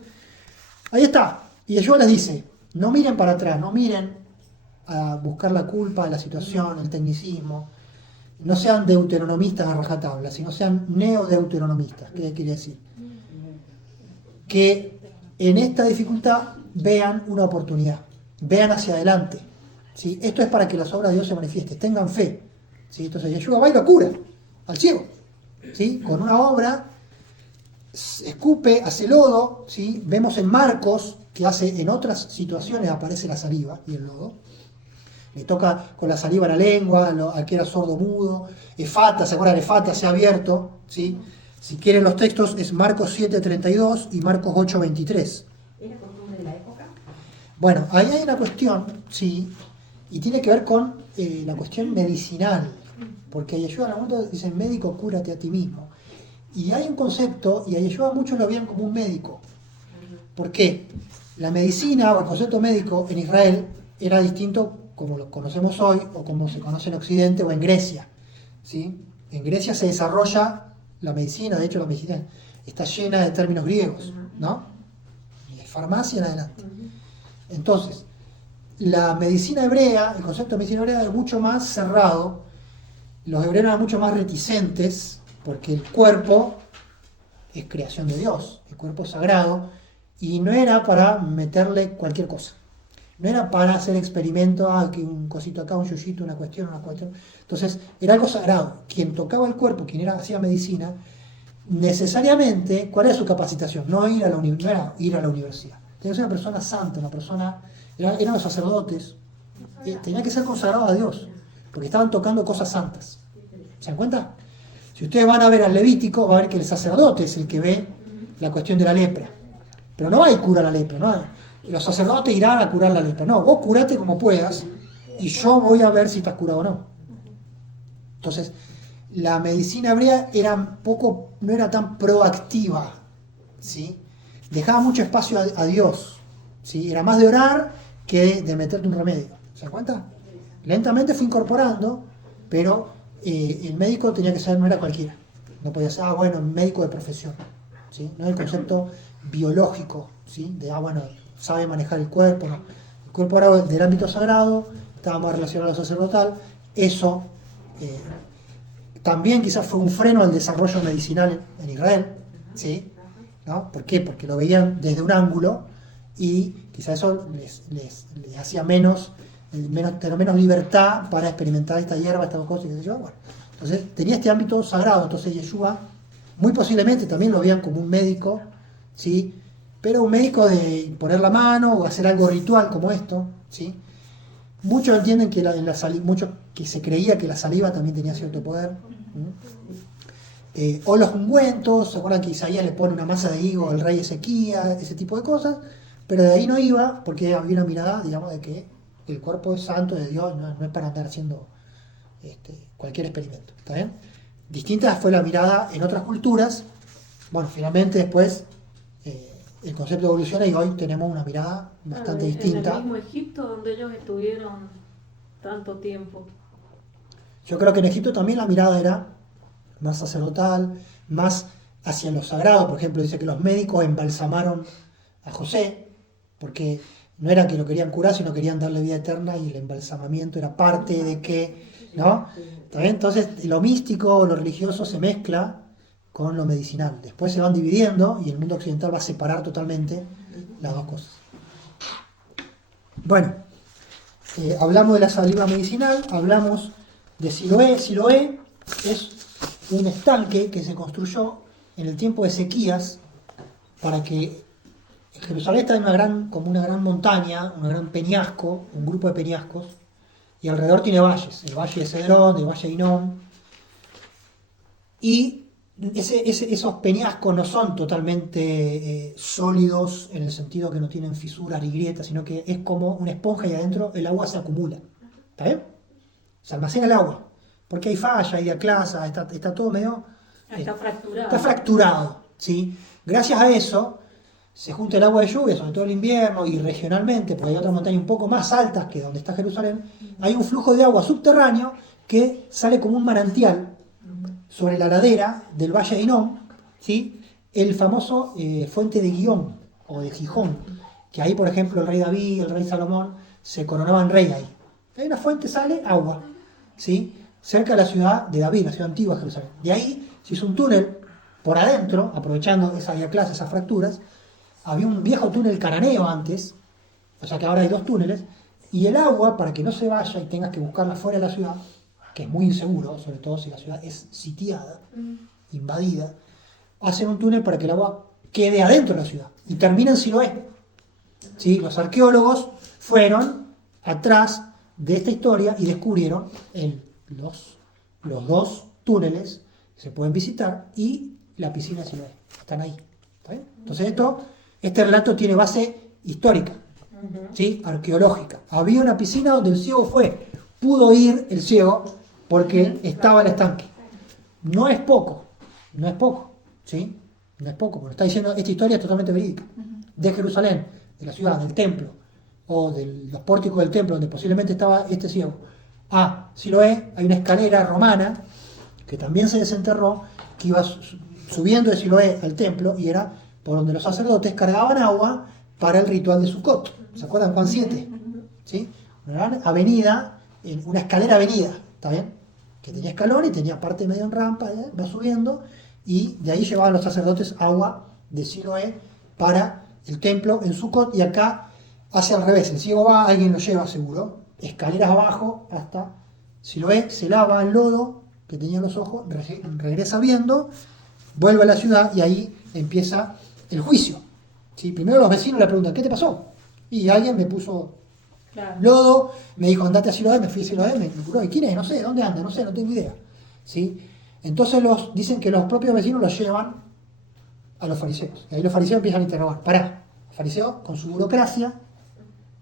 ahí está. Y Yeshua les dice, no miren para atrás, no miren a buscar la culpa de la situación, el tecnicismo. No sean deuteronomistas a rajatabla, sino sean neodeuteronomistas. ¿Qué quiere decir? Que en esta dificultad vean una oportunidad, vean hacia adelante. ¿Sí? Esto es para que las obras de Dios se manifiesten, tengan fe. ¿Sí? Entonces Yeshua va y lo cura al ciego. ¿Sí? Con una obra, escupe, hace lodo. ¿Sí? Vemos en Marcos que en otras situaciones aparece la saliva y el lodo. Le toca con la saliva la lengua, al que era sordo mudo. Efata, ¿se acuerdan? Efata se ha abierto. ¿Sí? Si quieren los textos es Marcos 7:32 y Marcos 8:23. ¿Era costumbre de la época? Bueno, ahí hay una cuestión, sí, y tiene que ver con la cuestión medicinal. Porque a Yeshua en algún momento dicen, médico, cúrate a ti mismo. Y hay un concepto, y a Yeshua muchos lo veían como un médico. ¿Por qué? La medicina o el concepto médico en Israel era distinto como lo conocemos hoy, o como se conoce en Occidente o en Grecia. ¿Sí? En Grecia se desarrolla la medicina, de hecho la medicina está llena de términos griegos, ¿no? Y de farmacia en adelante. Entonces, la medicina hebrea, el concepto de medicina hebrea es mucho más cerrado. Los hebreos eran mucho más reticentes, porque el cuerpo es creación de Dios, el cuerpo es sagrado, y no era para meterle cualquier cosa. No era para hacer experimentos, que un cosito acá, un yuyito, una cuestión. Entonces, era algo sagrado. Quien tocaba el cuerpo, quien hacía medicina, necesariamente, ¿cuál era su capacitación? No era ir a la universidad. Tenía que ser una persona santa, una persona... Eran los sacerdotes. Tenía que ser consagrado a Dios, porque estaban tocando cosas santas. ¿Se dan cuenta? Si ustedes van a ver al Levítico, va a ver que el sacerdote es el que ve la cuestión de la lepra. Pero no hay cura a la lepra, ¿no? los sacerdotes irán a curar la lepra. No, vos curate como puedas y yo voy a ver si estás curado o no. Entonces, la medicina hebrea no era tan proactiva, ¿sí? Dejaba mucho espacio a Dios, ¿sí? Era más de orar que de meterte un remedio. ¿Se da cuenta? Lentamente fue incorporando, pero el médico tenía que ser, no era cualquiera. No podía ser, médico de profesión, ¿sí? No el concepto biológico, ¿sí? De, sabe manejar el cuerpo, no. El cuerpo era del ámbito sagrado, estaba más relacionado a lo sacerdotal. Eso también quizás fue un freno al desarrollo medicinal en Israel, ¿sí? ¿No? ¿Por qué? Porque lo veían desde un ángulo y quizás eso les hacía menos libertad para experimentar esta hierba, estas cosas, qué sé yo. Bueno, entonces tenía este ámbito sagrado. Entonces Yeshua muy posiblemente también lo veían como un médico, ¿sí? Pero un médico de poner la mano o hacer algo ritual como esto, ¿sí? Muchos entienden que que se creía que la saliva también tenía cierto poder. O los ungüentos, ¿se acuerdan que Isaías le pone una masa de higo al rey Ezequías? Ese tipo de cosas, pero de ahí no iba, porque había una mirada, digamos, de que el cuerpo es santo de Dios, no es para andar haciendo cualquier experimento, ¿está bien? Distinta fue la mirada en otras culturas. Bueno, finalmente después el concepto evoluciona y hoy tenemos una mirada bastante distinta. En el mismo Egipto, donde ellos estuvieron tanto tiempo. Yo creo que en Egipto también la mirada era más sacerdotal, más hacia lo sagrado. Por ejemplo, dice que los médicos embalsamaron a José, porque no era que lo querían curar, sino querían darle vida eterna, y el embalsamamiento era parte de que, ¿no? ¿También? Entonces, lo místico, lo religioso se mezcla con lo medicinal. Después se van dividiendo y el mundo occidental va a separar totalmente las dos cosas. Bueno, hablamos de la saliva medicinal, hablamos de Siloé. Siloé es un estanque que se construyó en el tiempo de Ezequías para que Jerusalén está como una gran montaña, un gran peñasco, un grupo de peñascos, y alrededor tiene valles, el valle de Cedrón, el valle de Hinnom, y esos peñascos no son totalmente sólidos en el sentido que no tienen fisuras ni grietas, sino que es como una esponja y adentro el agua se acumula. ¿Está bien? Se almacena el agua, porque hay falla, hay diaclasa, está todo medio... Está fracturado. Está fracturado, ¿sí? Gracias a eso se junta el agua de lluvia, sobre todo en invierno, y regionalmente, porque hay otras montañas un poco más altas que donde está Jerusalén, hay un flujo de agua subterráneo que sale como un manantial sobre la ladera del valle de Hinnom, ¿sí? El famoso fuente de Gihón, o de Gijón, que ahí, por ejemplo, el rey David, el rey Salomón, se coronaban rey ahí. Hay una fuente, sale agua, ¿sí? Cerca de la ciudad de David, la ciudad antigua de Jerusalén. De ahí se hizo un túnel por adentro, aprovechando esa diaclasa, esas fracturas. Había un viejo túnel cananeo antes, o sea que ahora hay dos túneles, y el agua, para que no se vaya y tengas que buscarla fuera de la ciudad, que es muy inseguro, sobre todo si la ciudad es sitiada, invadida, hacen un túnel para que el agua quede adentro de la ciudad, y termina en Siloé. ¿Sí? Los arqueólogos fueron atrás de esta historia y descubrieron los dos túneles que se pueden visitar y la piscina de Siloé. Están ahí. ¿Está bien? Entonces este relato tiene base histórica, ¿sí? Arqueológica. Había una piscina donde el ciego pudo ir el ciego porque estaba el estanque. No es poco, ¿sí? No es poco, porque está diciendo, esta historia es totalmente verídica. De Jerusalén, de la ciudad, del templo, o de los pórticos del templo donde posiblemente estaba este ciego, a Siloé, hay una escalera romana que también se desenterró, que iba subiendo de Siloé al templo, y era por donde los sacerdotes cargaban agua para el ritual de Sukkot. ¿Se acuerdan? Juan 7. ¿Sí? Una gran avenida, una escalera avenida, ¿está bien? Que tenía escalón y tenía parte medio en rampa, va subiendo, y de ahí llevaban los sacerdotes agua de Siloé para el templo en Sukkot, y acá hace al revés, el ciego va, alguien lo lleva seguro, escaleras abajo hasta Siloé, se lava el lodo que tenía en los ojos, regresa viendo, vuelve a la ciudad y ahí empieza el juicio. ¿Sí? Primero los vecinos le preguntan, ¿qué te pasó? Y alguien me puso lodo, me dijo, andate a Siloé, me fui a Siloé, me curó. ¿Y quién es? No sé, ¿dónde anda? No sé, no tengo idea. ¿Sí? Entonces dicen que los propios vecinos los llevan a los fariseos. Y ahí los fariseos empiezan a interrogar. Pará, los fariseos con su burocracia,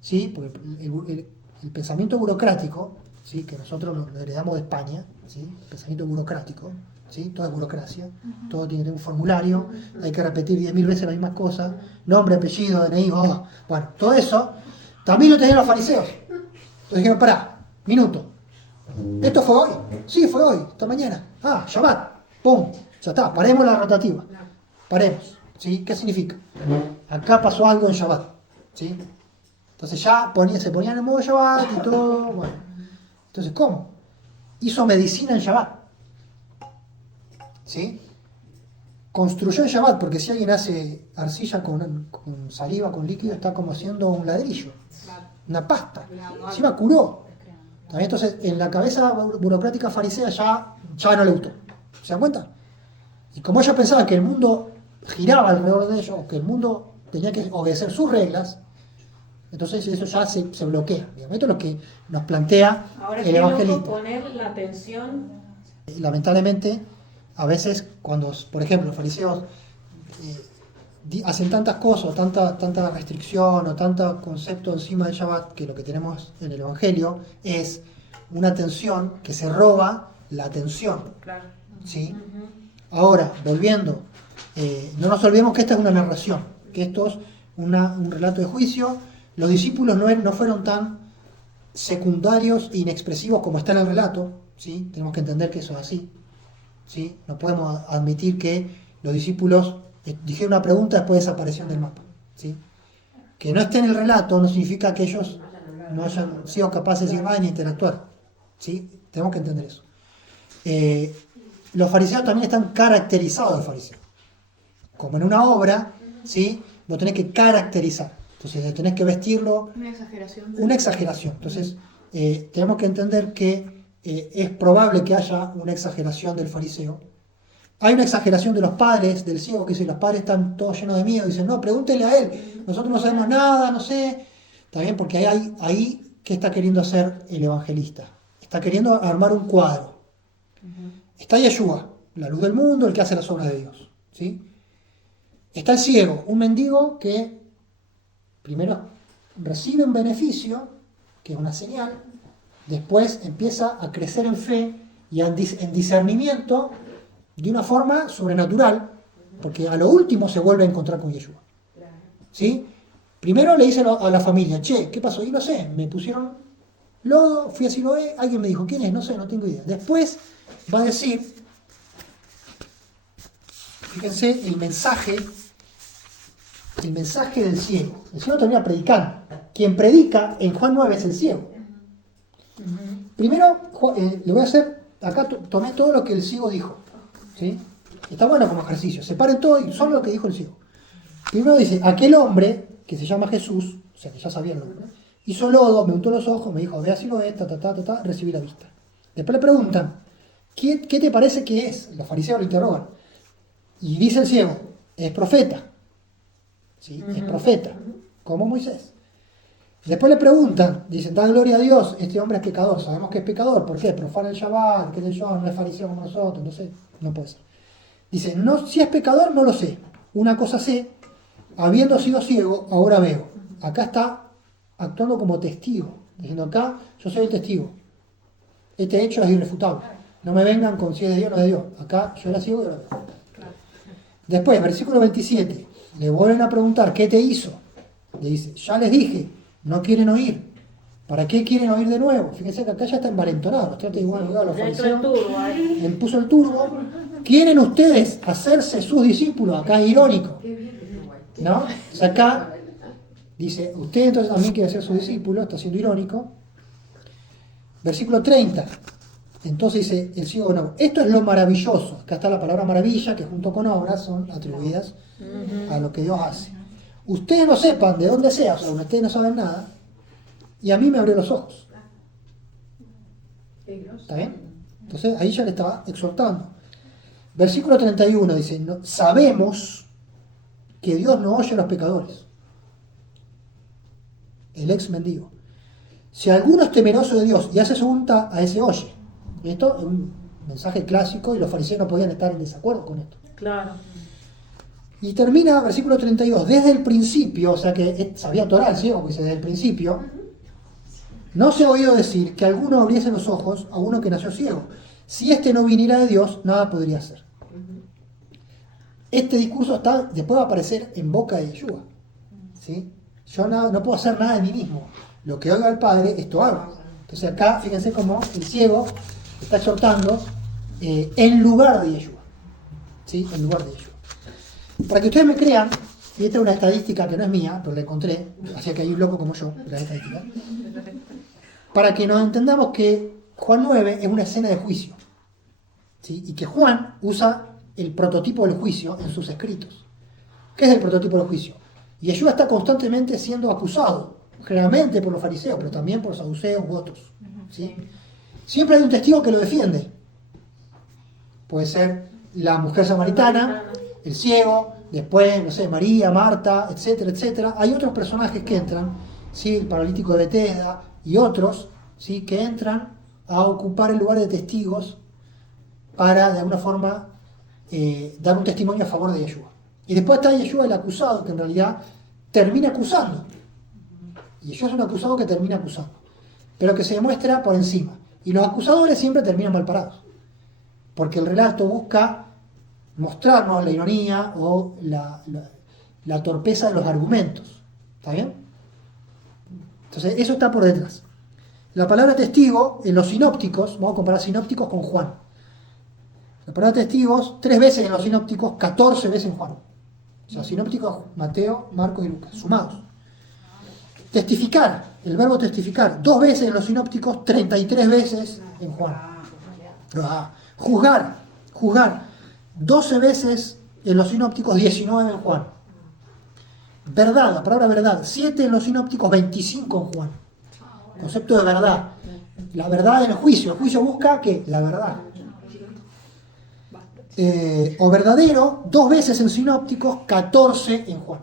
¿sí? Porque el pensamiento burocrático, ¿sí? Que nosotros lo heredamos de España, ¿sí? El pensamiento burocrático, ¿sí? Todo es burocracia, todo tiene que tener un formulario, hay que repetir 10.000 veces las mismas cosas, nombre, apellido, DNI, bueno, todo eso también lo tenían los fariseos. Entonces dijeron, pará, minuto, ¿esto fue hoy? Sí, fue hoy, esta mañana. Ah, Shabbat, pum, ya está, paremos la rotativa, paremos, ¿sí? ¿Qué significa? Acá pasó algo en Shabbat, ¿sí? Entonces ya se ponían en modo Shabbat y todo, bueno. Entonces, ¿cómo? Hizo medicina en Shabbat, ¿sí? Construyó en Shabbat, porque si alguien hace arcilla con saliva, con líquido, está como haciendo un ladrillo, una pasta. Encima curó. ¿También? Entonces, en la cabeza burocrática farisea ya no le gustó. ¿Se dan cuenta? Y como ellos pensaban que el mundo giraba alrededor de ellos, o que el mundo tenía que obedecer sus reglas, entonces eso ya se bloquea. Digamos. Esto es lo que nos plantea Ahora el evangelista. poner la atención. Lamentablemente, a veces cuando, por ejemplo, los fariseos hacen tantas cosas, tanta restricción o tanto concepto encima del Shabbat, que lo que tenemos en el Evangelio es una atención que se roba la atención. Claro. ¿Sí? Ahora, volviendo, no nos olvidemos que esta es una narración, que esto es un relato de juicio. Los discípulos no fueron tan secundarios e inexpresivos como está en el relato, ¿sí? Tenemos que entender que eso es así, ¿sí? No podemos admitir que los discípulos dijeron una pregunta después desaparecieron del mapa, ¿sí? Que no esté en el relato no significa que ellos no hayan sido capaces de ir más ni interactuar, ¿sí? Tenemos que entender eso. Los fariseos también están caracterizados de fariseos. Como en una obra, ¿sí? Vos tenés que caracterizar. Entonces tenés que vestirlo. Una exageración. Una exageración. Entonces tenemos que entender que es probable que haya una exageración del fariseo. Hay una exageración de los padres del ciego, que dicen los padres están todos llenos de miedo. Dicen, no, pregúntenle a él. Nosotros no sabemos nada, no sé. Está bien, porque ahí ¿qué está queriendo hacer el evangelista? Está queriendo armar un cuadro. Está Yeshua, la luz del mundo, el que hace las obras de Dios, ¿sí? Está el ciego, un mendigo que primero recibe un beneficio, que es una señal, después empieza a crecer en fe y en discernimiento de una forma sobrenatural, porque a lo último se vuelve a encontrar con Yeshua, ¿sí? Primero le dice a la familia, che, ¿qué pasó? Y no sé, me pusieron lodo, fui a Siloé, alguien me dijo, ¿quién es? No sé, no tengo idea. Después va a decir, fíjense, el mensaje del ciego. El ciego termina predicando. Quien predica en Juan 9 es el ciego. Primero, le voy a hacer, acá tomé todo lo que el ciego dijo, ¿sí? Está bueno como ejercicio, separen todo y solo lo que dijo el ciego. Primero dice, aquel hombre, que se llama Jesús, o sea que ya sabía el nombre, hizo lodo, me untó los ojos, me dijo, ve así lo ve, recibí la vista. Después le preguntan, ¿qué te parece que es? Los fariseos lo interrogan. Y dice el ciego, es profeta. ¿Sí? Es profeta, como Moisés. Después le preguntan, dicen, da gloria a Dios, este hombre es pecador. Sabemos que es pecador, ¿por qué? Profana el Shabbat, que no es fariseo como nosotros, entonces no puede ser. Dice, no, si es pecador no lo sé. Una cosa sé, habiendo sido ciego, ahora veo. Acá está actuando como testigo, diciendo acá, yo soy el testigo. Este hecho es irrefutable. No me vengan con si es de Dios o no es de Dios. Acá yo era ciego y ahora veo. Después, versículo 27, le vuelven a preguntar, ¿qué te hizo? Le dice, ya les dije, no quieren oír. ¿Para qué quieren oír de nuevo? Fíjense que acá ya está envalentonado, los trata igual, los fariseos. Él puso el turbo. ¿Quieren ustedes hacerse sus discípulos? Acá es irónico, ¿no? O sea, acá dice, usted entonces también quiere ser su discípulo, está siendo irónico. Versículo 30. Entonces dice el ciego, no, esto es lo maravilloso. Acá está la palabra maravilla, que junto con obras son atribuidas a lo que Dios hace. Ustedes no sepan de dónde sea, o sea, ustedes no saben nada, y a mí me abrió los ojos. ¿Está bien? Entonces ahí ya le estaba exhortando. Versículo 31 dice, no, sabemos que Dios no oye a los pecadores. El ex mendigo. Si alguno es temeroso de Dios y hace su voluntad, a ese oye. Esto es un mensaje clásico y los fariseos no podían estar en desacuerdo con esto. Claro. Y termina, versículo 32, desde el principio, o sea que sabía Torah el ciego, pues desde el principio, no se ha oído decir que alguno abriese los ojos a uno que nació ciego. Si éste no viniera de Dios, nada podría hacer. Este discurso después va a aparecer en boca de Yeshua. ¿Sí? Yo no puedo hacer nada de mí mismo. Lo que oigo al Padre, esto hago. Entonces acá, fíjense cómo el ciego está exhortando en lugar de Yeshua. ¿Sí? En lugar de Yeshua. Para que ustedes me crean, y esta es una estadística que no es mía, pero la encontré, así que hay un loco como yo, de las estadísticas, para que nos entendamos que Juan 9 es una escena de juicio, ¿sí? Y que Juan usa el prototipo del juicio en sus escritos. ¿Qué es el prototipo del juicio? Yeshua está constantemente siendo acusado, generalmente por los fariseos, pero también por los saduceos u otros, ¿sí? Siempre hay un testigo que lo defiende. Puede ser la mujer samaritana, el ciego, después, no sé, María, Marta, etcétera, etcétera. Hay otros personajes que entran, ¿sí? El paralítico de Betesda y otros, ¿sí? Que entran a ocupar el lugar de testigos para, de alguna forma, dar un testimonio a favor de Yeshua. Y después está Yeshua el acusado, que en realidad termina acusando. Yeshua es un acusado que termina acusando, pero que se demuestra por encima. Y los acusadores siempre terminan mal parados, porque el relato busca mostrarnos la ironía o la torpeza de los argumentos. ¿Está bien? Entonces, eso está por detrás. La palabra testigo, en los sinópticos, vamos a comparar sinópticos con Juan. La palabra testigos, 3 veces en los sinópticos, 14 veces en Juan. O sea, sinópticos, Mateo, Marcos y Lucas, sumados. Testificar, el verbo testificar, 2 veces en los sinópticos, 33 veces en Juan. Juzgar, 12 veces en los sinópticos, 19 en Juan. Verdad, la palabra verdad, 7 en los sinópticos, 25 en Juan. Concepto de verdad. La verdad en el juicio busca ¿qué? La verdad. O verdadero, 2 veces en sinópticos, 14 en Juan.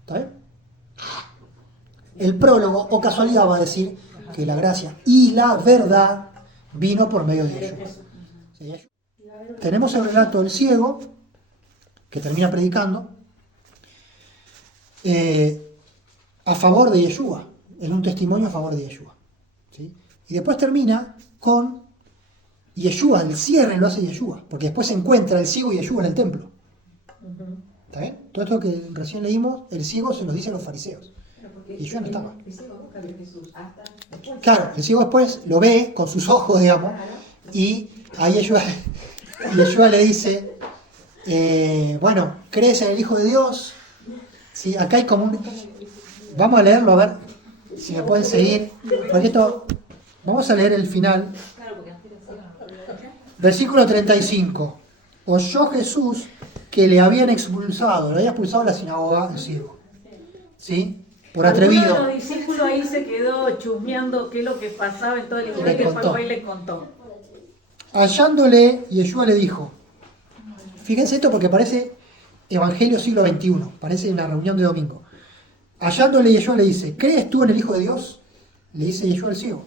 ¿Está bien? El prólogo, o casualidad, va a decir que la gracia y la verdad vino por medio de Yeshua. ¿Sí? Tenemos el relato del ciego, que termina predicando, a favor de Yeshua, en un testimonio a favor de Yeshua. ¿Sí? Y después termina con Yeshua, el cierre lo hace Yeshua, porque después se encuentra el ciego y Yeshua en el templo. ¿Está bien? Todo esto que recién leímos, el ciego se lo dice a los fariseos. Yeshua no estaba. El ciego nunca vio a Jesús hasta después. Claro, el ciego después lo ve con sus ojos, digamos, y ahí Yeshua le dice, bueno, ¿crees en el Hijo de Dios? Sí, acá hay como un... Vamos a leerlo, a ver si me pueden seguir, porque esto... Vamos a leer el final. Versículo 35. Oyó Jesús que le habían expulsado, lo había expulsado de la sinagoga el ciego. ¿Sí? Por atrevido. Uno de los discípulos ahí se quedó chusmeando qué es lo que pasaba en toda la historia, que fue y le contó. Hallándole, Yeshua le dijo, fíjense esto porque parece Evangelio siglo XXI, parece una reunión de domingo. Hallándole, Yeshua le dice, ¿crees tú en el Hijo de Dios? Le dice Yeshua al ciego.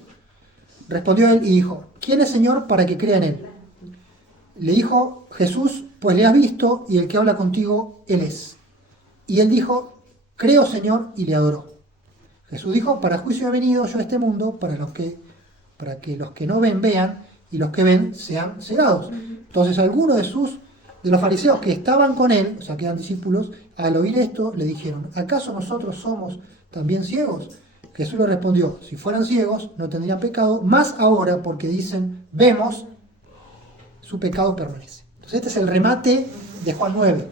Respondió él y dijo, ¿quién es Señor para que crea en él? Le dijo Jesús, pues le has visto y el que habla contigo, él es. Y él dijo, creo Señor, y le adoró. Jesús dijo, para juicio he venido yo a este mundo, para que los que no ven vean, y los que ven sean cegados. Entonces algunos de los fariseos que estaban con él, o sea que eran discípulos, al oír esto le dijeron, ¿acaso nosotros somos también ciegos? Jesús le respondió, si fueran ciegos no tendrían pecado, más ahora porque dicen, vemos, su pecado permanece. Entonces este es el remate de Juan 9.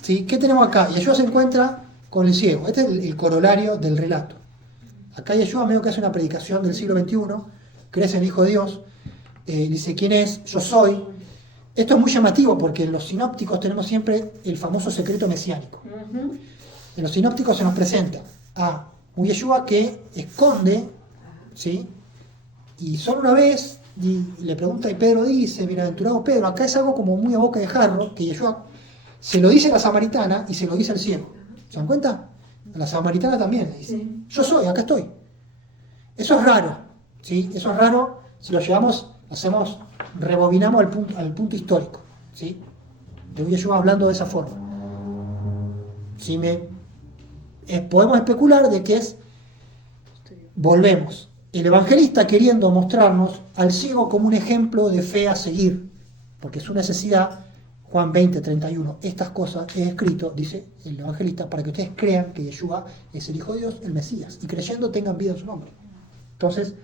¿Sí? ¿Qué tenemos acá? Yeshua se encuentra con el ciego. Este es el corolario del relato. Acá Yeshua medio que hace una predicación del siglo XXI, crees en el Hijo de Dios, dice, ¿quién es? Yo soy. Esto es muy llamativo porque en los sinópticos tenemos siempre el famoso secreto mesiánico. En los sinópticos se nos presenta a un Yeshua que esconde, ¿sí? Y solo una vez le pregunta y Pedro dice, bienaventurado Pedro, acá es algo como muy a boca de jarro, que Yeshua se lo dice a la samaritana y se lo dice al ciego. ¿Se dan cuenta? A la samaritana también le dice, yo soy, acá estoy. Eso es raro, ¿sí? Eso es raro si lo llevamos, rebobinamos al punto histórico, ¿sí? De un Yeshua hablando de esa forma. podemos especular de que volvemos, el evangelista queriendo mostrarnos al ciego como un ejemplo de fe a seguir, porque su necesidad, Juan 20:31, estas cosas he escrito, dice el evangelista, para que ustedes crean que Yeshua es el Hijo de Dios, el Mesías, y creyendo tengan vida en su nombre. Entonces,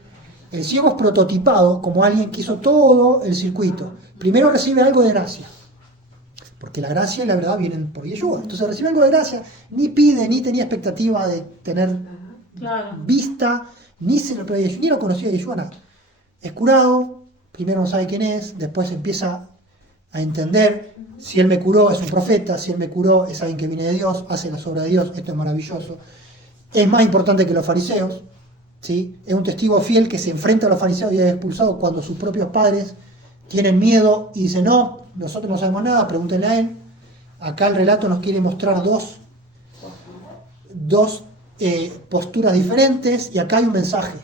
el ciego es prototipado como alguien que hizo todo el circuito. Primero recibe algo de gracia, porque la gracia y la verdad vienen por Yeshua. Entonces recibe algo de gracia, ni pide, ni tenía expectativa de tener vista, ni se lo pedía, ni lo conocía Yeshua, nada. Es curado, primero no sabe quién es, después empieza a entender, si él me curó es un profeta, si él me curó es alguien que viene de Dios, hace las obras de Dios, esto es maravilloso. Es más importante que los fariseos, ¿sí? Es un testigo fiel que se enfrenta a los fariseos y es expulsado cuando sus propios padres tienen miedo y dicen, no, nosotros no sabemos nada, pregúntenle a él. Acá el relato nos quiere mostrar dos posturas diferentes, y acá hay un mensaje.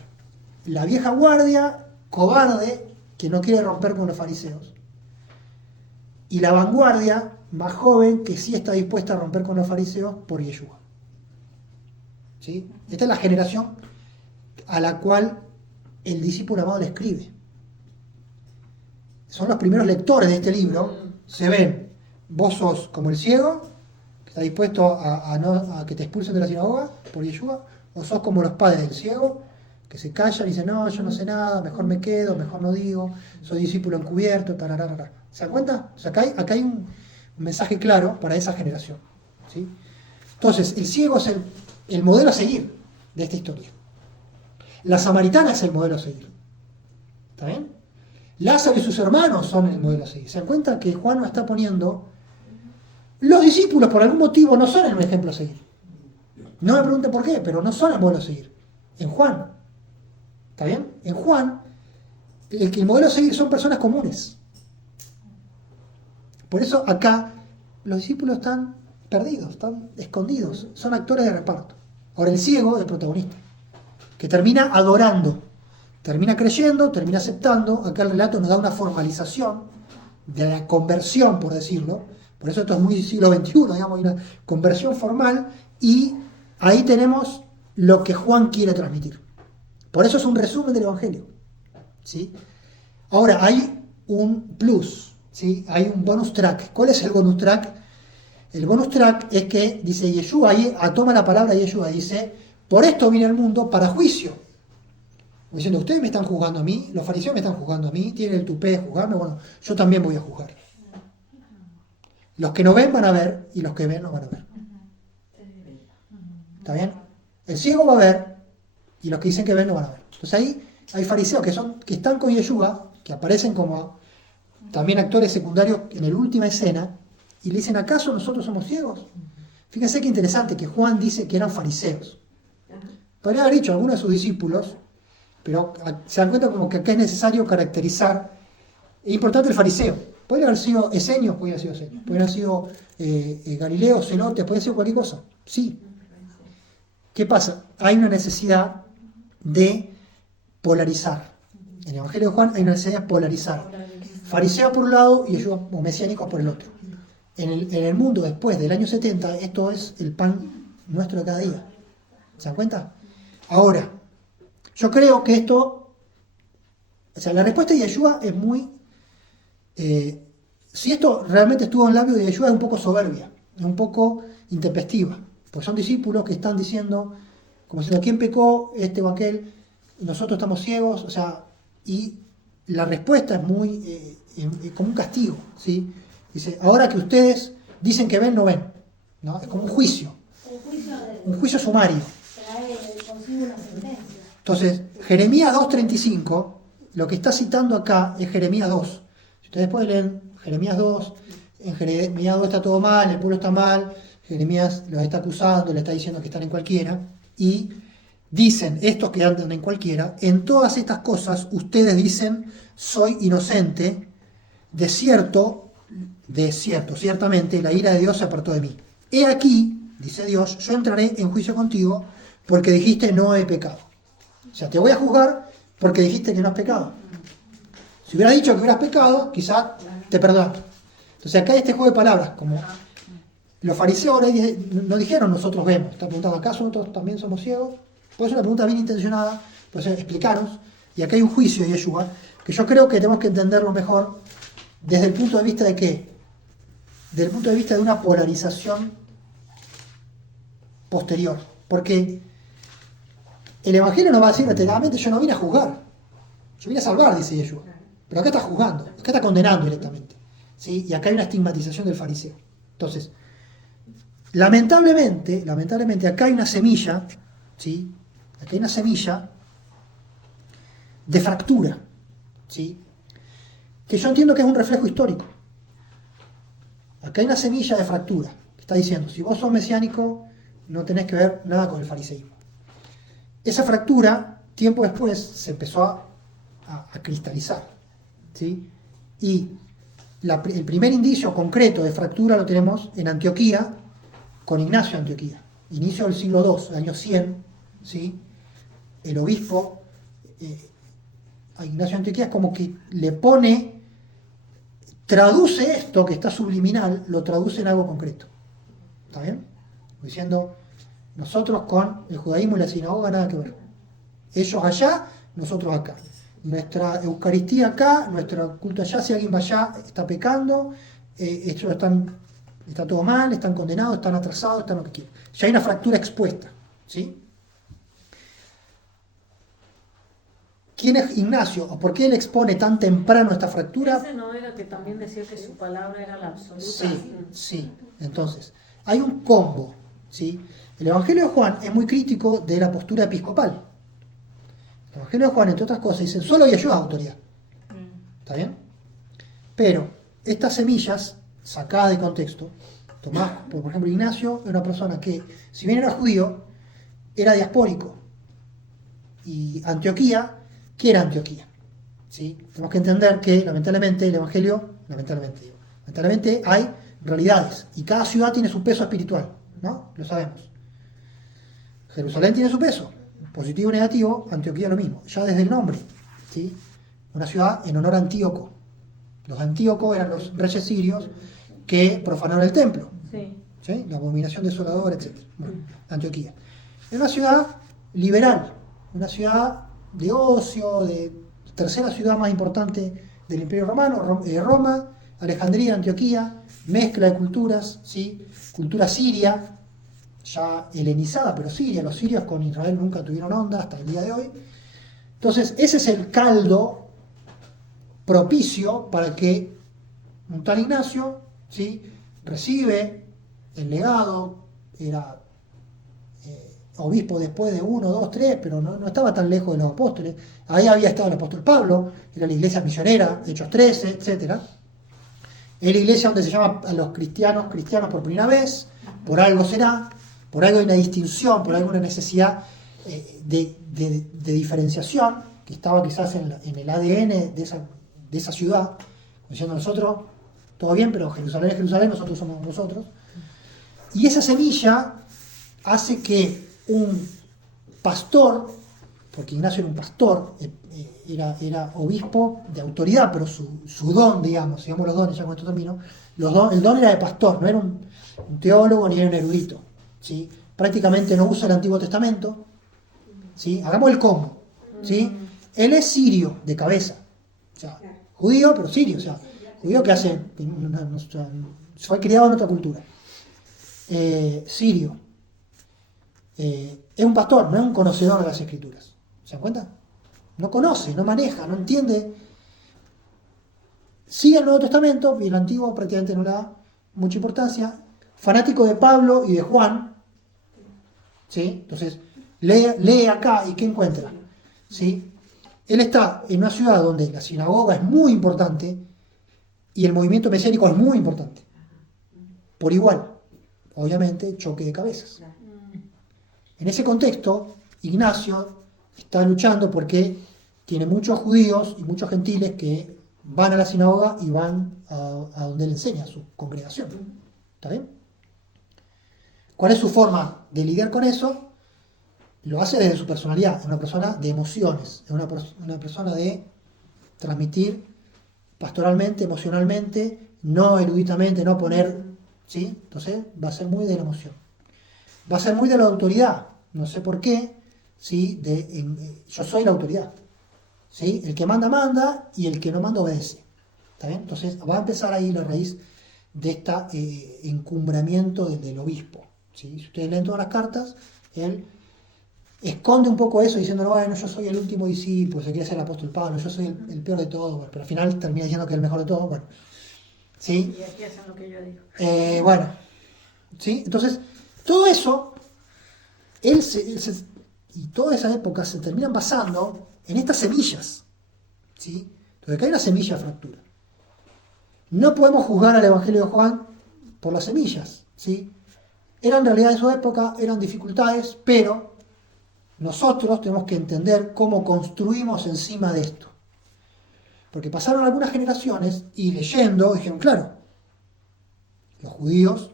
La vieja guardia, cobarde, que no quiere romper con los fariseos, y la vanguardia, más joven, que sí está dispuesta a romper con los fariseos por Yeshua. ¿Sí? Esta es la generación a la cual el discípulo amado le escribe. Son los primeros lectores de este libro. Se ven, vos sos como el ciego, que está dispuesto a que te expulsen de la sinagoga por Yeshua, o sos como los padres del ciego, que se callan y dicen, no, yo no sé nada, mejor me quedo, mejor no digo, soy discípulo encubierto, tararara. ¿Se dan cuenta? O sea, acá hay un mensaje claro para esa generación. ¿Sí? Entonces, el ciego es el modelo a seguir de esta historia. La samaritana es el modelo a seguir. ¿Está bien? Lázaro y sus hermanos son el modelo a seguir. ¿Se dan cuenta que Juan nos está poniendo? Los discípulos, por algún motivo, no son el ejemplo a seguir. No me pregunten por qué, pero no son el modelo a seguir. En Juan. ¿Está bien? En Juan, el modelo a seguir son personas comunes. Por eso acá los discípulos están perdidos, están escondidos, son actores de reparto. Ahora el ciego es el protagonista, que termina adorando, termina creyendo, termina aceptando. Acá el relato nos da una formalización de la conversión, por decirlo. Por eso esto es muy siglo XXI, digamos, hay una conversión formal, y ahí tenemos lo que Juan quiere transmitir. Por eso es un resumen del Evangelio. ¿Sí? Ahora, hay un plus. ¿Sí? Hay un bonus track. ¿Cuál es el bonus track? El bonus track es que dice Yeshua, ahí toma la palabra Yeshua, dice, por esto vine al mundo para juicio. Diciendo, ustedes me están juzgando a mí, los fariseos me están juzgando a mí, tienen el tupé de juzgarme, bueno, yo también voy a juzgar. Los que no ven van a ver, y los que ven no van a ver. ¿Está bien? El ciego va a ver, y los que dicen que ven no van a ver. Entonces ahí hay fariseos que están con Yeshua, que aparecen como también actores secundarios en la última escena, y le dicen, ¿acaso nosotros somos ciegos? Fíjense qué interesante que Juan dice que eran fariseos. Podría haber dicho algunos de sus discípulos, pero se dan cuenta como que acá es necesario caracterizar. Es importante el fariseo. Podría haber sido esenios, podría haber sido esenios. Podría haber sido Galileo, celotes, podría haber sido cualquier cosa. Sí. ¿Qué pasa? Hay una necesidad de polarizar. En el Evangelio de Juan hay una necesidad de polarizar. Fariseo por un lado y Yeshua o mesiánicos por el otro. En el mundo después del año 70, esto es el pan nuestro de cada día. ¿Se dan cuenta? Ahora, yo creo que esto, o sea, la respuesta de Yeshua es muy, si esto realmente estuvo en labios de Yeshua, es un poco soberbia, es un poco intempestiva, porque son discípulos que están diciendo, como diciendo, ¿quién pecó? Este o aquel, nosotros estamos ciegos, o sea, y la respuesta es muy, como un castigo, ¿sí? Dice, ahora que ustedes dicen que ven, no ven, ¿no? Es como un juicio sumario. Trae consigo una sentencia. Entonces, Jeremías 2:35, lo que está citando acá es Jeremías 2. Si ustedes pueden leer Jeremías 2, en Jeremías 2 está todo mal, el pueblo está mal, Jeremías los está acusando, le está diciendo que están en cualquiera, y dicen, estos que andan en cualquiera, en todas estas cosas ustedes dicen, soy inocente, de cierto, ciertamente la ira de Dios se apartó de mí. He aquí, dice Dios, yo entraré en juicio contigo porque dijiste no he pecado. O sea, te voy a juzgar porque dijiste que no has pecado. Si hubieras dicho que hubieras pecado, quizás te perdonaba. Entonces acá hay este juego de palabras, como Los fariseos ahora no dijeron nosotros vemos, está preguntando, ¿acaso nosotros también somos ciegos? Pues es una pregunta bien intencionada, pues explicaros, y acá hay un juicio de Yeshua, que yo creo que tenemos que entenderlo mejor desde el punto de vista de qué, desde el punto de vista de una polarización posterior, porque el Evangelio nos va a decir literalmente, yo no vine a juzgar, yo vine a salvar, dice Yeshua, pero acá está juzgando, acá está condenando directamente, ¿sí? Y acá hay una estigmatización del fariseo. Entonces, lamentablemente acá hay una semilla, ¿sí? Acá hay una semilla de fractura, ¿sí? Que yo entiendo que es un reflejo histórico. Acá hay una semilla de fractura, que está diciendo, si vos sos mesiánico, no tenés que ver nada con el fariseísmo. Esa fractura, tiempo después, se empezó a cristalizar, ¿sí? Y el primer indicio concreto de fractura lo tenemos en Antioquía, con Ignacio de Antioquía, inicio del siglo II, el año 100, ¿sí? El obispo a Ignacio de Antioquía es como que le pone, traduce esto que está subliminal, lo traduce en algo concreto. ¿Está bien? Diciendo, nosotros con el judaísmo y la sinagoga nada que ver. Ellos allá, nosotros acá. Nuestra Eucaristía acá, nuestro culto allá, si alguien va allá está pecando, ellos está todo mal, están condenados, están atrasados, están lo que quieran. Ya hay una fractura expuesta, ¿sí? ¿Quién es Ignacio? ¿O por qué él expone tan temprano esta fractura? Ese no era que también decía que su palabra era la absoluta. Sí. Entonces, hay un combo, ¿sí? El Evangelio de Juan es muy crítico de la postura episcopal. El Evangelio de Juan, entre otras cosas, dice, solo Yeshua es autoridad. ¿Está bien? Pero estas semillas, sacadas de contexto, Tomás, por ejemplo, Ignacio, era una persona que, si bien era judío, era diaspórico. Y Antioquía, ¿qué era Antioquía? ¿Sí? Tenemos que entender que, lamentablemente, el Evangelio, lamentablemente hay realidades, y cada ciudad tiene su peso espiritual, ¿no? Lo sabemos. Jerusalén tiene su peso, positivo y negativo, Antioquía lo mismo, ya desde el nombre, ¿sí? Una ciudad en honor a Antíoco. Los Antíocos eran los reyes sirios que profanaron el templo, ¿sí? La abominación desoladora, etc. Bueno, Antioquía. Es una ciudad liberal, una ciudad de ocio, de tercera ciudad más importante del Imperio Romano, Roma, Alejandría, Antioquía, mezcla de culturas, ¿sí? Cultura siria, ya helenizada, pero siria, los sirios con Israel nunca tuvieron onda hasta el día de hoy. Entonces, ese es el caldo propicio para que un tal Ignacio, ¿sí? Recibe el legado, era obispo después de 1, 2, 3, pero no estaba tan lejos de los apóstoles. Ahí había estado el apóstol Pablo, era la iglesia misionera, Hechos 13, etc. Es la iglesia donde se llama a los cristianos por primera vez, por algo será, por algo hay una distinción, por alguna necesidad de diferenciación que estaba quizás en el ADN de esa ciudad, diciendo nosotros, todo bien, pero Jerusalén es Jerusalén, nosotros somos nosotros. Y esa semilla hace que un pastor, porque Ignacio era un pastor, era obispo de autoridad, pero su don, digamos los dones, ya con esto termino, el don era de pastor, no era un teólogo ni era un erudito, ¿sí? Prácticamente no usa el Antiguo Testamento, ¿sí? Hagamos el combo, ¿sí? Él es sirio de cabeza, o sea, judío, pero sirio, o sea, judío que fue criado en otra cultura, sirio. Es un pastor, no es un conocedor de las Escrituras. ¿Se dan cuenta? No conoce, no maneja, no entiende. Sigue el Nuevo Testamento y el Antiguo prácticamente no le da mucha importancia. Fanático de Pablo y de Juan. ¿Sí? Entonces, lee acá y ¿qué encuentra? ¿Sí? Él está en una ciudad donde la sinagoga es muy importante y el movimiento mesiánico es muy importante. Por igual. Obviamente, choque de cabezas. En ese contexto, Ignacio está luchando porque tiene muchos judíos y muchos gentiles que van a la sinagoga y van a donde él enseña, a su congregación. ¿Está bien? ¿Cuál es su forma de lidiar con eso? Lo hace desde su personalidad, es una persona de emociones, es una persona de transmitir pastoralmente, emocionalmente, no eruditamente, no poner ¿sí? Entonces va a ser muy de la emoción. Va a ser muy de la autoridad, no sé por qué, ¿sí? Yo soy la autoridad, ¿sí? El que manda, manda, y el que no manda, obedece. ¿Está bien? Entonces va a empezar ahí la raíz de este encumbramiento del obispo, ¿sí? Si ustedes leen todas las cartas, él esconde un poco eso diciendo, bueno, yo soy el último discípulo, se quiere ser el apóstol Pablo, yo soy el peor de todos, bueno, pero al final termina diciendo que es el mejor de todos, bueno, ¿sí? Y aquí hacen lo que yo digo. Bueno, ¿sí? Entonces, todo eso, y toda esa época se terminan basando en estas semillas, ¿sí? Entonces acá hay una semilla de fractura. No podemos juzgar al Evangelio de Juan por las semillas, ¿sí? En realidad en su época, eran dificultades, pero nosotros tenemos que entender cómo construimos encima de esto. Porque pasaron algunas generaciones y leyendo dijeron, claro, los judíos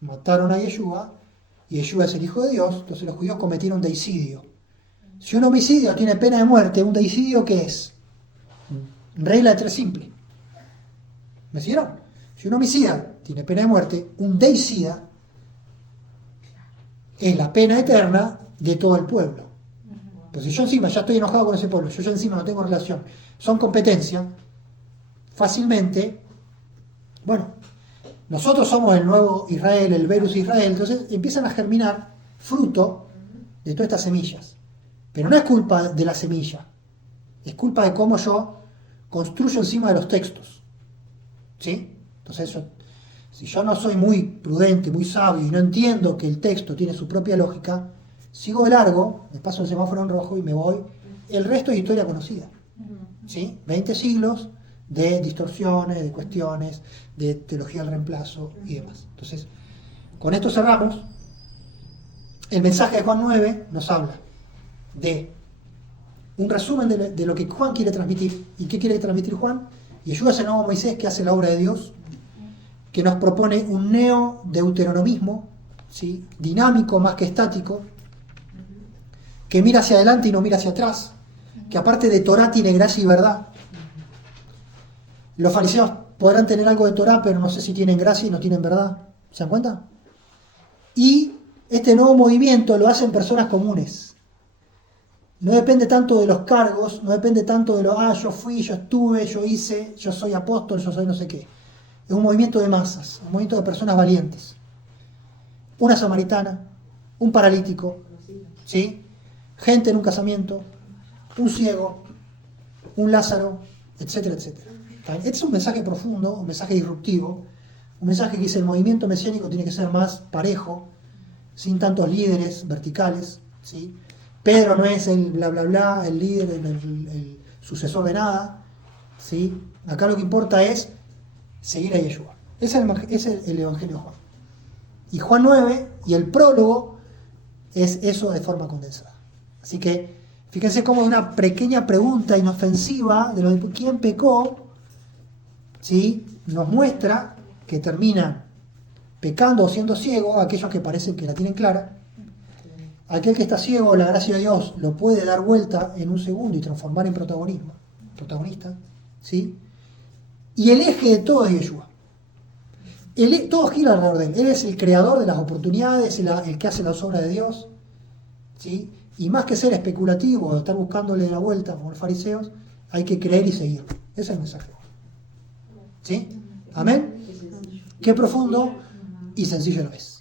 mataron a Yeshua y Yeshua es el Hijo de Dios, entonces los judíos cometieron deicidio. Si un homicidio tiene pena de muerte, ¿un deicidio qué es? Regla de tres simple. ¿Me siguieron? Si un homicida tiene pena de muerte, un deicida es la pena eterna de todo el pueblo. Pues si yo encima ya estoy enojado con ese pueblo, yo encima no tengo relación, son competencia, fácilmente, bueno, nosotros somos el nuevo Israel, el Verus Israel, entonces empiezan a germinar fruto de todas estas semillas. Pero no es culpa de la semilla, es culpa de cómo yo construyo encima de los textos. ¿Sí? Entonces, si yo no soy muy prudente, muy sabio y no entiendo que el texto tiene su propia lógica, sigo de largo, me paso el semáforo en rojo y me voy. El resto es historia conocida. ¿Sí? 20 siglos de distorsiones, de cuestiones, de teología del reemplazo y demás. Entonces, con esto cerramos. El mensaje de Juan 9 nos habla de un resumen de lo que Juan quiere transmitir. ¿Y qué quiere transmitir Juan? Yeshua es el nuevo Moisés que hace la obra de Dios, que nos propone un neo-deuteronomismo, ¿sí? Dinámico más que estático, que mira hacia adelante y no mira hacia atrás, que aparte de Torah tiene gracia y verdad. Los fariseos podrán tener algo de Torah, pero no sé si tienen gracia y no tienen verdad. ¿Se dan cuenta? Y este nuevo movimiento lo hacen personas comunes. No depende tanto de los cargos, no depende tanto de yo fui, yo estuve, yo hice, yo soy apóstol, yo soy no sé qué. Es un movimiento de masas, un movimiento de personas valientes. Una samaritana, un paralítico, ¿sí? Gente en un casamiento, un ciego, un Lázaro, etcétera, etcétera. Este es un mensaje profundo, un mensaje disruptivo, un mensaje que dice el movimiento mesiánico tiene que ser más parejo, sin tantos líderes verticales, ¿sí? Pedro no es el bla bla bla, el líder, el sucesor de nada, ¿sí? Acá lo que importa es seguir a Yeshua. Ese es el Evangelio de Juan. Y Juan 9 y el prólogo es eso de forma condensada. Así que fíjense cómo una pequeña pregunta inofensiva de lo de quién pecó, ¿sí? Nos muestra que terminan pecando o siendo ciegos aquellos que parecen que la tienen clara. Aquel que está ciego, la gracia de Dios lo puede dar vuelta en un segundo y transformar en protagonista, ¿sí? Y el eje de todo es Yeshua. Todo gira alrededor de él. Él es el creador de las oportunidades, el que hace las obras de Dios, ¿sí? Y más que ser especulativo o estar buscándole la vuelta como los fariseos, hay que creer y seguirlo. Ese es el mensaje. ¿Sí? Amén. Qué profundo y sencillo lo es.